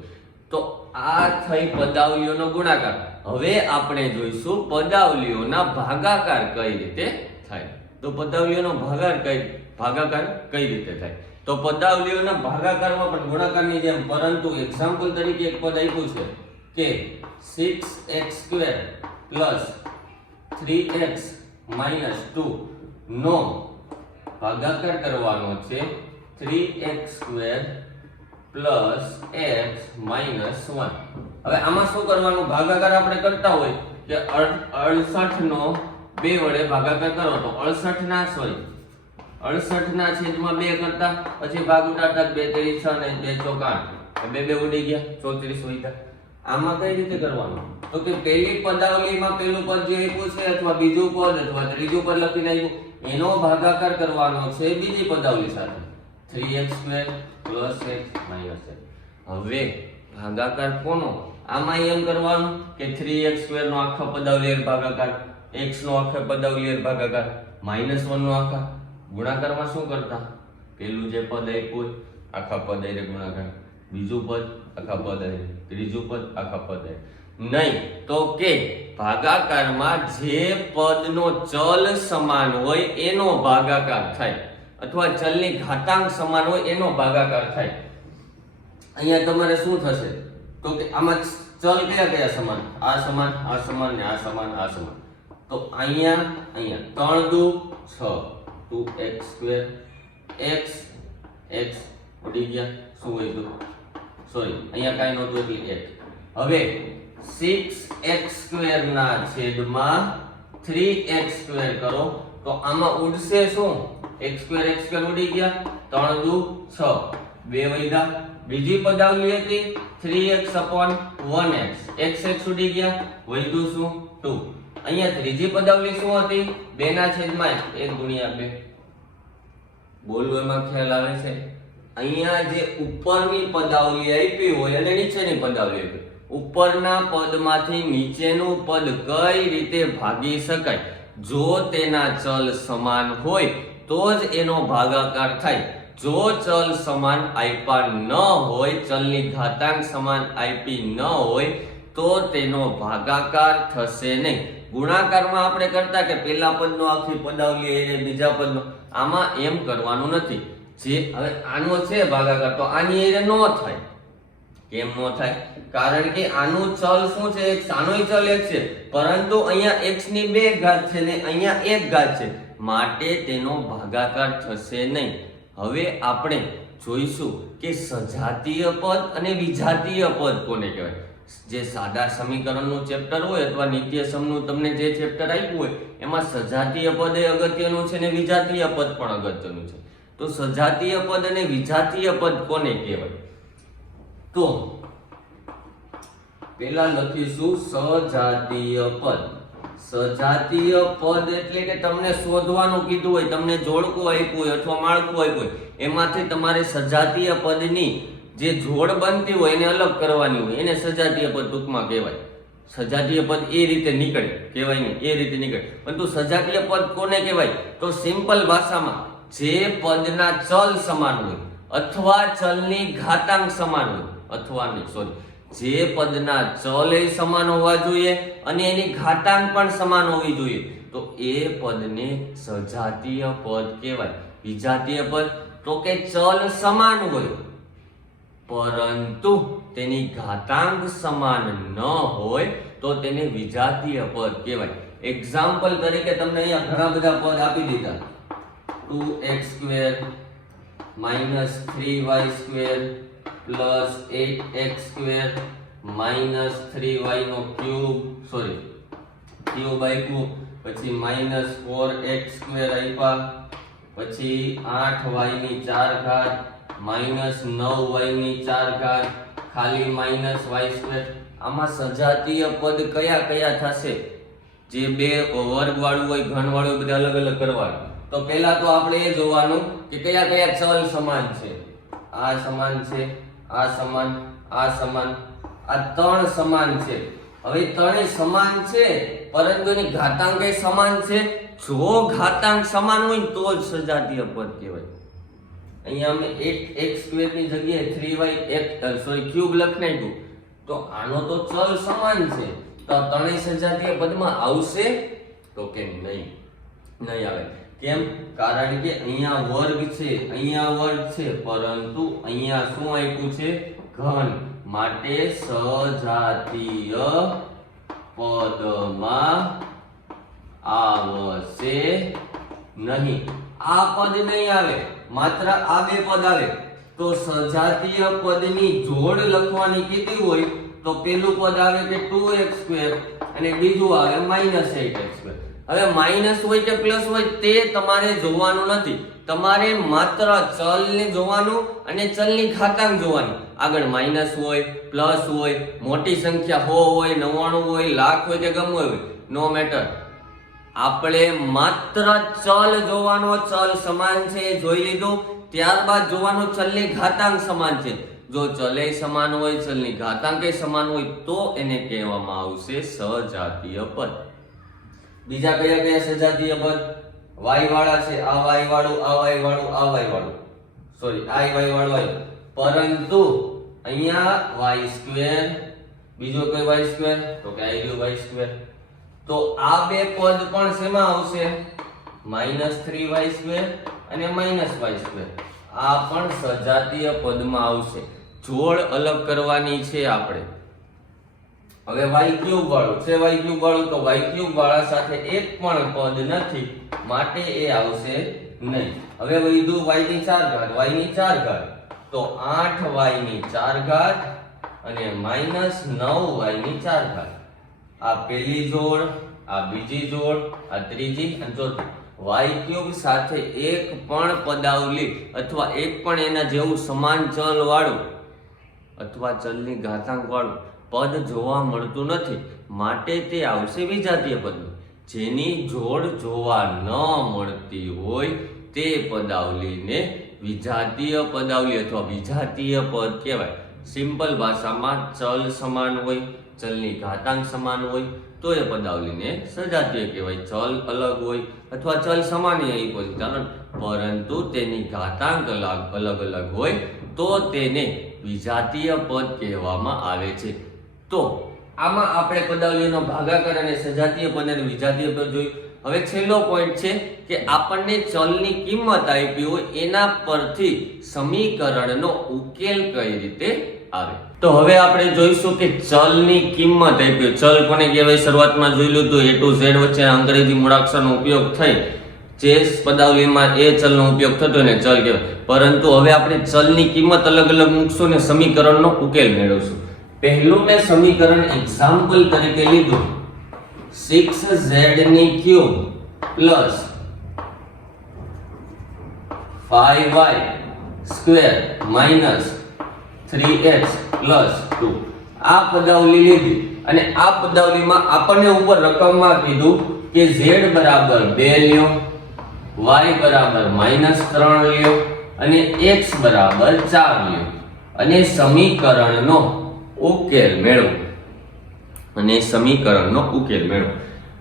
તો આ થઈ પદાવલીઓનો ગુણાકાર. હવે આપણે જોઈશું પદાવલીઓના ભાગાકાર કઈ રીતે થાય. તો પદાવલીઓનો ભાગાકાર કઈ રીતે થાય? તો પદાવલીઓના ભાગાકારમાં પણ ગુણાકારની જેમ, પરંતુ એક્ઝામ્પલ તરીકે એક પદ આપ્યું છે કે 6x2 3x 2 નો ભાગાકાર કરવાનો છે 3x2 x -1. હવે આમાં શું કરવાનું? ભાગાકાર આપણે કરતા હોય કે 68 નો 2 વડે ભાગાકાર કરો તો 68 ના છેદમાં 2 કરતા પછી ભાગ ઉડાડતા 2 3 6 ને 2 ચોક 8, 2 ઉડી ગયા 34 વધ્યા. આમાં કઈ રીતે કરવાનું? તો કે પહેલી પદાવલીમાં પેલું પદ જે આપ્યું છે અથવા બીજું પદ અથવા ત્રીજું પદ લખીને આપ્યું એનો ભાગાકાર કરવાનો છે બીજી પદાવલી સાથે 3x2 x -1. હવે ભાગાકાર કોનો? આમાં એમ કરવાનું કે 3x2 નો આખા પદાવલી એર ભાગાકાર, x નો આખા પદાવલી એર ભાગાકાર, -1 નો આખા. ગુણાકારમાં શું કરતા? પેલું જે પદ આપ્યું આખા પદ એર ગુણાકાર, બીજું પદ આખા પદ એર, ત્રીજું પદ આખા પદ એર. નહીં તો કે ભાગાકારમાં જે પદનો ચલ સમાન હોય એનો ભાગાકાર થાય અથવા ચલની ઘાતાંક સમાન હોય એનો ભાગાકાર થાય. અહીંયા તમારે શું થશે? તો કે આમાં ચલ કયા સમાન? આ સમાન, આ સમાન ને આ સમાન, આ સમાન. તો અહીંયા 3 દુ 6 2x2 x ઉડી ગયા, શું વધ્યું? અહીંયા કાઈ નહોતું એટલે 1. હવે 6x2 ના છેદમાં 3x2 કરો તો આમાં ઉડશે શું? x2 ઉડી ગયા, 3 દુ 6 2 વધ્યા. બીજી પદાવલી હતી 3x/1x, x ઉડી ગયા, વધ્યું શું? 2. અહીંયા ત્રીજી પદાવલી શું હતી? 2 ના છેદમાં 1 ગુણ્યા 2. બોલવું એમાં ખ્યાલ આવે છે? અહીંયા જે ઉપરની પદાવલી આપી હોય અને નીચેની પદાવલી આપી, ઉપરના પદમાંથી નીચેનું પદ કઈ રીતે ભાગી શકાય? જો તેના ચલ સમાન હોય તો જ એનો ભાગાકાર થાય. જો ચલ સમાન આપ્યા ન હોય, ચલની ઘાતાંક સમાન આપી ન હોય તો તેનો ભાગાકાર થશે નહીં. ગુણાકારમાં આપણે કરતા કે પેલા પદનો આખી પદાવલી અને બીજા પદનો, આમાં એમ કરવાનું નથી. જે હવે આનો છે ભાગાકાર તો આની એરે ન થાય. કેમ ન થાય? કારણ કે આનું ચલ શું છે? x. આનોય ચલ x છે, પરંતુ અહીંયા x ની 2 ઘાત છે ને અહીંયા 1 ઘાત છે, માટે તેનો ભાગાકાર થશે નહીં. હવે આપણે જોઈશું કે સજાતીય પદ અને વિજાતીય પદ કોને કહેવાય. જે સાદા સમીકરણનું ચેપ્ટર હોય અથવા નિત્યસમનું તમને જે ચેપ્ટર આપ્યું હોય એમાં સજાતીય પદ એ અગત્યનું છે ને વિજાતીય પદ પણ અગત્યનું છે. તો સજાતીય પદ અને વિજાતીય પદ કોને કહેવાય? તો પેલા લખીશું સજાતીય પદ. સજાતીય પદ એટલે કે તમને શોધવાનું કીધું હોય, તમને જોડકું આપ્યું હોય અથવા માળખું આપ્યું હોય, એમાંથી તમારે સજાતીય પદની જે જોડ બનતી હોય એને અલગ કરવાની હોય, એને સજાતીય પદ ટૂંકમાં કહેવાય. સજાતીય પદ એ રીતે નીકળે, કહેવાય ને એ રીતે નીકળે. પરંતુ સજાતીય પદ કોને કહેવાય? તો સિમ્પલ ભાષામાં જે પદના ચલ સમાન હોય અથવા ચલની ઘાતાંક સમાન હોય અથવા નહીં, સોરી, જે પદના ચલ એ સમાન હોવા જોઈએ અને એની ઘાતાંક પણ સમાન હોવી જોઈએ તો એ પદને સજાતીય પદ કહેવાય. વિજાતીય પદ તો કે ચલ સમાન હોય પરંતુ તેની ઘાતાંક સમાન ન હોય તો તેને વિજાતીય પદ કહેવાય. એક્ઝામ્પલ તરીકે તમને અહીંયા ઘણા બધા પદ આપી દીધા. 2x² -3y² plus 8x² -3y નો ક્યુબ, સોરી ક્યુબ આપ્યું, પછી -4x² આપ્યા, પછી 8y ની 4 ઘાત -9y ની 4 ઘાત ખાલી -y². આમાં સજાતીય પદ કયા કયા થશે? જે બે વર્ગ વાળું હોય, ઘન વાળું હોય, બધા અલગ અલગ કરવાનું. તો પહેલા તો આપણે એ જોવાનું કે કયા કયા ચલ સમાન છે. આ સમાન છે, આ સમાન, આ સમાન, આ ત્રણ સમાન છે. હવે ત્રણેય સમાન છે પરંતુ એની ઘાતાંક સમાન છે. જો ઘાતાંક સમાન હોય તો જ સજાતીય પદ કહેવાય. અહીંયા અમે 8x² ની જગ્યાએ 3y ક્યુબ લખી નાખ્યું તો આનો તો ચલ સમાન છે તો ત્રણેય સજાતીય પદમાં આવશે તો કે નહીં આવે. કેમ? કારણ કે અહીંયા વર્ગ છે, અહીંયા વર્ગ છે પરંતુ અહીંયા શું આપ્યું છે? ઘન. માટે સજાતીય પદમાં આવશે નહીં. આ પદ નહીં આવે, માત્ર આ બે પદ આવે. તો સજાતીય પદની જોડ લખવાની કીધી હોય તો પેલું પદ આવે કે 2x² અને બીજું આવે -8x². હવે માઈનસ હોય કે પ્લસ હોય તે તમારે જોવાનું નથી. તમારે માત્ર ચલને જોવાનું અને ચલની ઘાતાંક જોવાની. આગળ માઈનસ હોય, પ્લસ હોય, મોટી સંખ્યા 100 હોય, 99 હોય, લાખ હોય કે ગમે હોય, નો મેટર. આપણે માત્ર ચલ જોવાનો, ચલ સમાન છે એ જોઈ લીધું. ત્યારબાદ જોવાનું ચલની ઘાતાંક સમાન છે. જો ચલે સમાન હોય, ચલની ઘાતાંકે સમાન હોય તો એને કહેવામાં આવશે સજાતીય પદ. બીજા કયા કયા સજાતીય પદ? y વાળા છે, આ y વાળું, આ y વાળું, આ y વાળું, સોરી આ y વાળું હોય પરંતુ અહીંયા y², બીજો કઈ y²? તો કે આ રહ્યું y². તો આ બે પદ પણ શેમાં આવશે? -3y² અને -y². આ પણ સજાતીય પદમાં આવશે. જોડ અલગ કરવાની છે આપણે. હવે y³ વાળું છે, y³ વાળું તો y³ વાળા સાથે એક પણ પદ નથી માટે એ આવશે નહીં. હવે વધ્યું y ની 4 ઘાત, y ની 4 ઘાત તો 8y ની 4 ઘાત અને -9y ની 4 ઘાત. આ પહેલી જોડ, આ બીજી જોડ, આ ત્રીજી અને ચોથી. y³ સાથે એક પણ પદાવલી અથવા એક પણ એના જેવું સમાન ચલ વાળું અથવા ચલની ઘાતાંક વાળું પદ જોવા મળતું નથી માટે તે આવશે વિજાતીય પદમાં. જેની જોડ જોવા ન મળતી હોય તે પદાવલીને વિજાતીય પદાવલી અથવા વિજાતીય પદ કહેવાય. સિમ્પલ ભાષામાં ચલ સમાન હોય, ચલની ઘાતાંક સમાન હોય તો એ પદાવલીને સજાતીય કહેવાય. ચલ અલગ હોય અથવા ચલ સમાન ચાલો પરંતુ તેની ઘાતાંક અલગ અલગ હોય તો તેને વિજાતીય પદ કહેવામાં આવે છે. તો આમાં આપણે પદાવલીનો ભાગાકાર અને સજાતીય પદ અને વિજાતીય પદ જોયું. હવે છેલ્લો પોઈન્ટ છે કે આપણને ચલની કિંમત આપી હોય એના પરથી સમીકરણનો ઉકેલ કઈ રીતે આવે. તો હવે આપણે જોઈશું કે ચલની કિંમત આપી. ચલ કોને કહેવાય? શરૂઆતમાં જોયેલું તો a to z વચ્ચે અંગ્રેજી મૂળાક્ષરનો ઉપયોગ થઈ જે પદાવલીમાં એ ચલનો ઉપયોગ થતો એને ચલ કહેવાય. પરંતુ હવે આપણે ચલની કિંમત અલગ અલગ મૂકશું ને સમીકરણનો ઉકેલ મેળવશું. પહેલું મેં સમીકરણ એક્ઝામ્પલ તરીકે લીધું 6z ની cube plus 5y square minus 3x plus 2 આ પદાવલી લીધી અને આ પદાવલીમાં આપણને ઉપર રકમમાં કીધું કે z બરાબર 2 લ્યો, y બરાબર -3 લ્યો અને x બરાબર 4 લ્યો અને સમીકરણનો ઉકેલ મેળવો.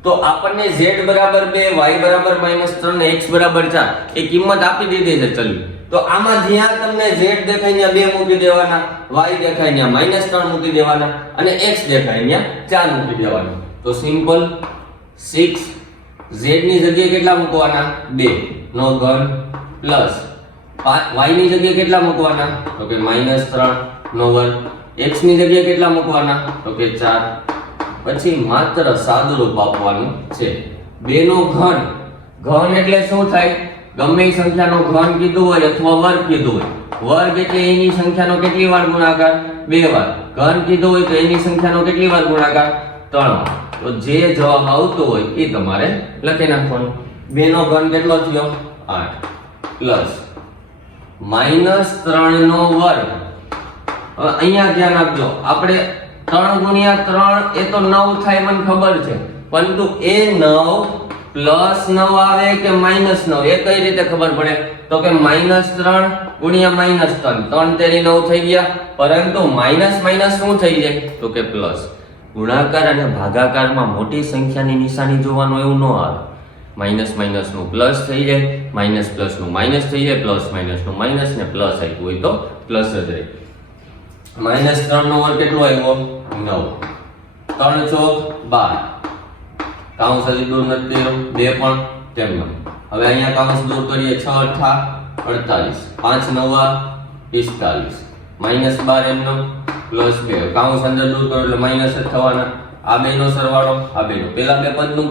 તો આપણને z બરાબર 2, y બરાબર -3 ને x બરાબર 4 એ કિંમત આપી દીધી છે ચલ. તો આમાં જ્યાં તમને z દેખાય ત્યાં 2 મૂકી દેવાના, y દેખાય ત્યાં -3 મૂકી દેવાના અને x દેખાય ત્યાં 4 મૂકી દેવાના. તો સિમ્પલ 6 z ની જગ્યાએ કેટલા મૂકવાના 2 નો ઘન પ્લસ y ની જગ્યાએ કેટલા મૂકવાના તો કે -3 નો વર્ગ, x ની જગ્યાએ કેટલા મૂકવાના તો કે 4. પછી માત્ર સાદુરૂપ આપવાનું છે. 2 નો ઘન, ઘન એટલે શું થાય? ગમે એ સંખ્યાનો ઘન કીધું હોય અથવા વર્ગ કીધું હોય, વર્ગ એટલે એની સંખ્યાનો કેટલી વાર ગુણાકાર 2 વાર, ઘન કીધું હોય તો એની સંખ્યાનો કેટલી વાર ગુણાકાર 3 વાર. તો જે જવાબ આવતો હોય એ તમારે લખી નાખવાનો. 2 નો ઘન કેટલો થયો 8 પ્લસ -3 નો વર્ગ. હવે અહીંયા ધ્યાન આપજો, આપણે 3 ગુણ્યા 3 એ તો 9 થાય મને ખબર છે, પરંતુ એ 9 પ્લસ 9 આવે કે -9 એ કઈ રીતે ખબર પડે? તો કે -3 ગુણ્યા -3 3 તેરી 9 થઈ ગયા, પરંતુ માઇનસ માઇનસ શું થઈ જાય તો કે પ્લસ. ગુણાકાર અને ભાગાકારમાં મોટી સંખ્યાની નિશાની જોવાનું એવું ન આવે. માઇનસ માઇનસ નું પ્લસ થઈ જાય, માઇનસ પ્લસ નું માઇનસ થઈ જાય, પ્લસ માઇનસ નું માઇનસ ને પ્લસ આપ્યું હોય તો પ્લસ જ રહે. -3 નો વર્ગ કેટલો આવ્યો 9, 3 ચોક 12, કાઉન્સ હજી દૂર નથી કર્યો 2 પણ તેમ. હવે અહીંયા કાઉન્સ દૂર કરીએ 6 અઠા 48, 5 નવા 45, -12 એમનો પ્લસ 2, કાઉન્સ અંદર દૂર કરો એટલે માઇનસ જ થવાના. આ બેનો સરવાળો, આ બેનો પેલા બે પદનું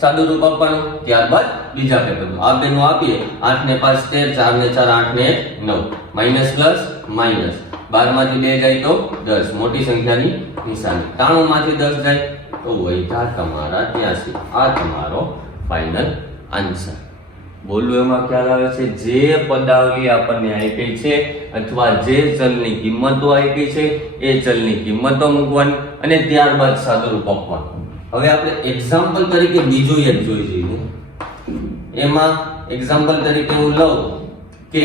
સાદું રૂપ આપવાનું, ત્યારબાદ બીજા બે પદનું. આ બેનો આપીએ 8 ને 5 13, 4 ને 4 8 ને 1 9, માઇનસ પ્લસ માઇનસ. 12 માંથી 2 જાય તો 10, મોટી સંખ્યાની નિશાની. 93 માંથી 10 જાય તો વૈધા તમારા 83. આ તમારો ફાઇનલ આન્સર. બોલું એમાં ખ્યાલ આવે છે? જે પદાવલી આપણને આપી છે અથવા જે ચલની કિંમતો આપી છે એ ચલની કિંમતો મૂકવાની અને ત્યારબાદ સાદુરૂપ આપવાનું. હવે આપણે એક્ઝામ્પલ તરીકે બીજું એક જોઈ લઈએ. એમાં એક્ઝામ્પલ તરીકે હું લઉં કે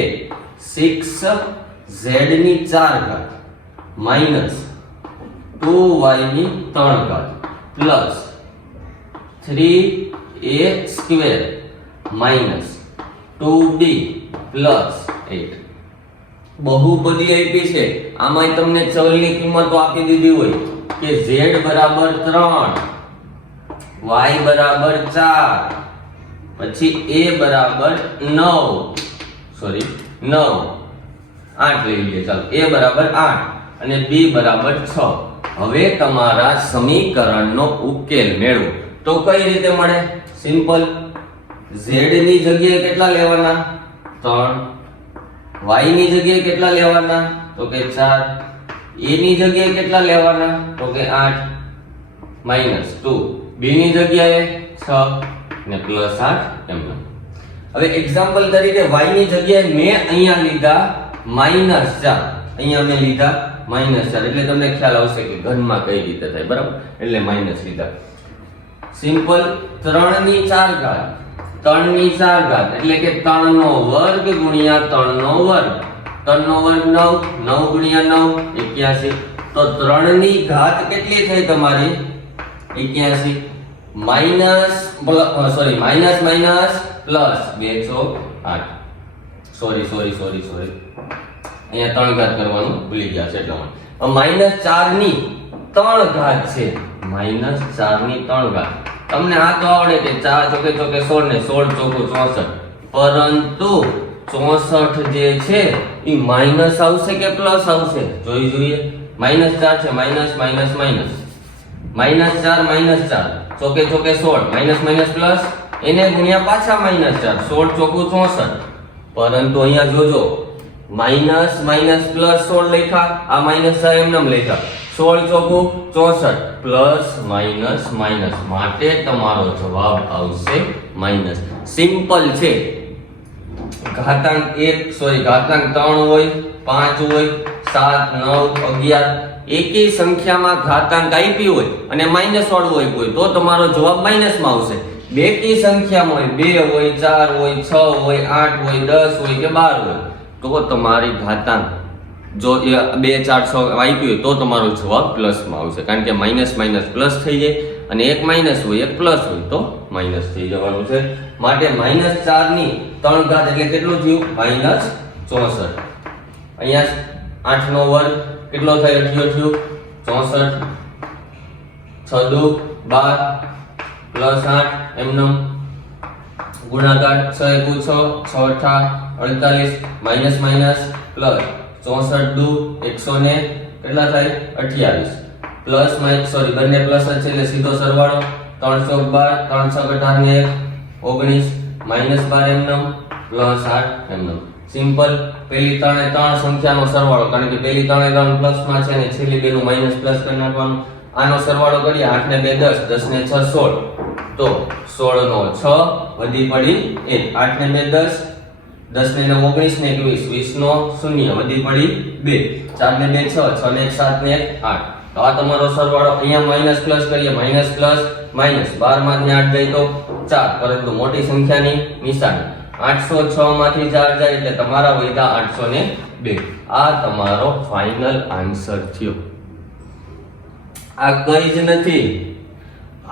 6z ની 4 ઘાત માઈનસ 2y ની 3 ઘાત plus 3a square minus 2b plus 8. બહુપદી આપી છે, આમાં તમને ચલની કિંમતો આપી દીધી હોય કે z બરાબર 3, y બરાબર 4, પછી a બરાબર 9 8 લઈ લઈએ ચાલો, a બરાબર 8 અને b બરાબર 6. હવે તમારા સમીકરણનો ઉકેલ મેળવો તો કઈ રીતે મળે? સિમ્પલ, z ની જગ્યાએ કેટલા લેવાના 3, y ની જગ્યાએ કેટલા લેવાના તો કે 4, a ની જગ્યાએ કેટલા લેવાના તો કે 8 માઈનસ 2, b ની જગ્યાએ 6 ને પ્લસ 8 એમ. હવે એક્ઝામ્પલ તરીકે y ની જગ્યાએ મેં અહીંયા લીધા -4, અહીંયા મેં લીધા -4 એટલે તમને ખ્યાલ આવશે કે ઘનમાં કઈ રીતે થાય, બરાબર? એટલે માઈનસ લીધા. સિમ્પલ, 3 ની 4 ઘાત, 3 ની 4 ઘાત એટલે કે 3 નો વર્ગ ગુણ્યા 3 નો વર્ગ, 3 નો વર્ગ 9, 9 ગુણ્યા 9 81. તો 3 ની ઘાત કેટલી થઈ તમારી 81, માઈનસ માઈનસ પ્લસ 2 ચોક 8. સોરી અહીંયા 3 ઘાત કરવાનું ભૂલી ગયા છે એટલા માટે. -4 ની 3 ઘાત છે, -4 ની 3 ઘાત. તમને આ તો આવડે કે 4 ચોકે 16 ને 16 ચોકું 64, પરંતુ 64 જે છે એ માઈનસ આવશે કે પ્લસ આવશે જોઈએ. -4 છે, માઈનસ -4 ચોકે 16, માઈનસ પ્લસ એને ગુણ્યા પાછા -4, 16 ચોકું 64. પરંતુ અહીંયા જોજો માઈનસ પ્લસ 16 લખ્યા, આ માઈનસ એમનેમ લખ્યા, 16 ચોકું 64 પ્લસ માઈનસ, માટે તમારો જવાબ આવશે માઈનસ. સિમ્પલ છે. ઘાતાંક 3 હોય, 5 હોય, 7 9 11 એકી સંખ્યામાં ઘાતાંક આપી હોય અને માઈનસ વાળું હોય તો તમારો જવાબ માઈનસ માં આવશે. બેકી સંખ્યામાં હોય, 2 હોય, 4 હોય, 6 હોય, 8 હોય, 10 હોય કે 12 હોય તો તમારી ઘાતાંક જો 2 4 6 આપી હોય તો તમારો જવાબ પ્લસ માં આવશે, કારણ કે માઈનસ પ્લસ થઈ જાય અને એક માઇનસ હોય એક પ્લસ હોય તો માઇનસ થઈ જવાનું છે. માટે -4 ની 3 ઘાત એટલે કેટલું થયું? -64. અહીંયા 8 નો વર્ગ કેટલો થાય? 88. 64 6 દુ 12 પ્લસ 8 એમનો ગુણાકાર 6 એકુ 6 6 અઠા 48 માઇનસ માઇનસ પ્લસ 64 દુ 100 ને કેટલા થાય? 28 પ્લસ માઇનસ સોરી બંને પ્લસ જ છે એટલે સીધો સરવાળો 312 3 6 18 ને 19 માઇનસ 12 એમનો પ્લસ 8 એમનો. સિમ્પલ. પેલી ત્રણે ત્રણ સંખ્યાનો સરવાળો, કારણ કે પેલી ત્રણે ત્રણ પ્લસ માં છે ને છેલ્લી બેનું માઇનસ પ્લસ કરી નાખવાનું. આનો સરવાળો કરીએ 8 ને 2 10 10 ને 6 16 તો 16 નો 6 વધી પડી 1 8 ને 2 10 10 ને 9 19 ને 21 20 નો 0 વધી પડી 2 4 ને 2 6 6 ને 1 7 ને 1 8. તો આ તમારો સરવાળો. અહીંયા માઇનસ પ્લસ કરીએ માઇનસ પ્લસ માઇનસ 12 માંથી 8 જાય તો 4, પરંતુ મોટી સંખ્યાની નિશાની 806 માંથી 4 જાય એટલે તમારા વધ્યા 802. આ તમારો ફાઇનલ આન્સર થયો. આ કઈ જ નથી,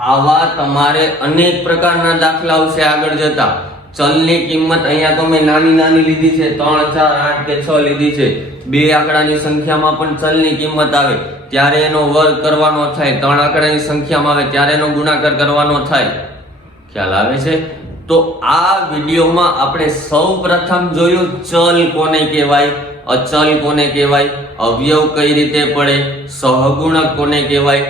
આવા તમારે અનેક પ્રકારના દાખલા આવશે આગળ જતા. ચલની કિંમત અહીંયા તમે નાની નાની લીધી છે, 3 4 8 કે 6 લીધી છે. બે આંકડાની સંખ્યામાં પણ ચલની કિંમત આવે ત્યારે એનો વર્ગ કરવાનો થાય, 3 આંકડાની સંખ્યામાં આવે ત્યારે એનો ગુણાકાર કરવાનો થાય. ખ્યાલ આવે છે? તો આ વિડીયોમાં આપણે સૌપ્રથમ જોયું ચલ કોને કહેવાય, અચલ કોને કહેવાય, અવયવ કઈ રીતે પડે, સહગુણક કોને કહેવાય,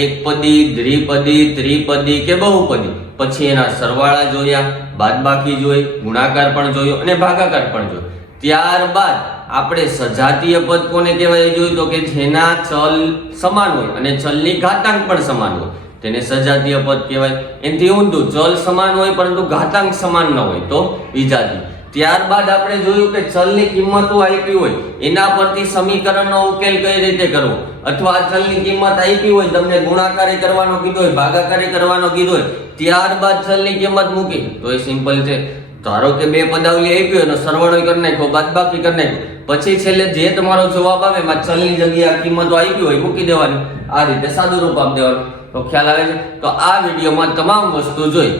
એકપદી, દ્વિપદી, ત્રિપદી કે બહુપદી. પછી એના સરવાળા જોયા, બાદબાકી જોઈ, ગુણાકાર પણ જોયો અને ભાગાકાર પણ જોયો. ત્યારબાદ આપણે સજાતીય પદ કોને કહેવાય એ જોયું, તો કે જેના ચલ સમાન હોય અને ચલની ઘાતાંક પણ સમાન હોય તેને સજાતીય પદ કહેવાય. એનાથી ઊંધું, ચલ સમાન હોય પરંતુ ઘાતાંક સમાન ન હોય તો વિજાતીય. ત્યારબાદ આપણે જોયું કે ચલની કિંમતો આપી હોય એના પરથી સમીકરણનો ઉકેલ કઈ રીતે કરવો, અથવા ચલની કિંમત આપી હોય તમને ગુણાકારે કરવાનો કીધો હોય, ભાગાકારે કરવાનો કીધો હોય, ત્યારબાદ ચલની કિંમત મૂકી તો એ સિમ્પલ છે. ધારો કે બે પદાવલી આપી હોય એનો સરવાળો કરી નાખો, બાદબાકી કરી નાખો, પછી છેલ્લે જે તમારો જવાબ આવે એમાં ચલની જગ્યાએ કિંમતો આપી હોય મૂકી દેવાની. આ રીતે સાદું રૂપ આપી દેવાનું. તો ખ્યાલ આવે છે? તો આ વિડીયોમાં તમામ વસ્તુ જોઈ.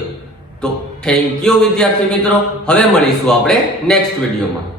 તો થેન્ક યુ વિદ્યાર્થી મિત્રો. હવે મળીશું આપણે નેક્સ્ટ વિડીયોમાં.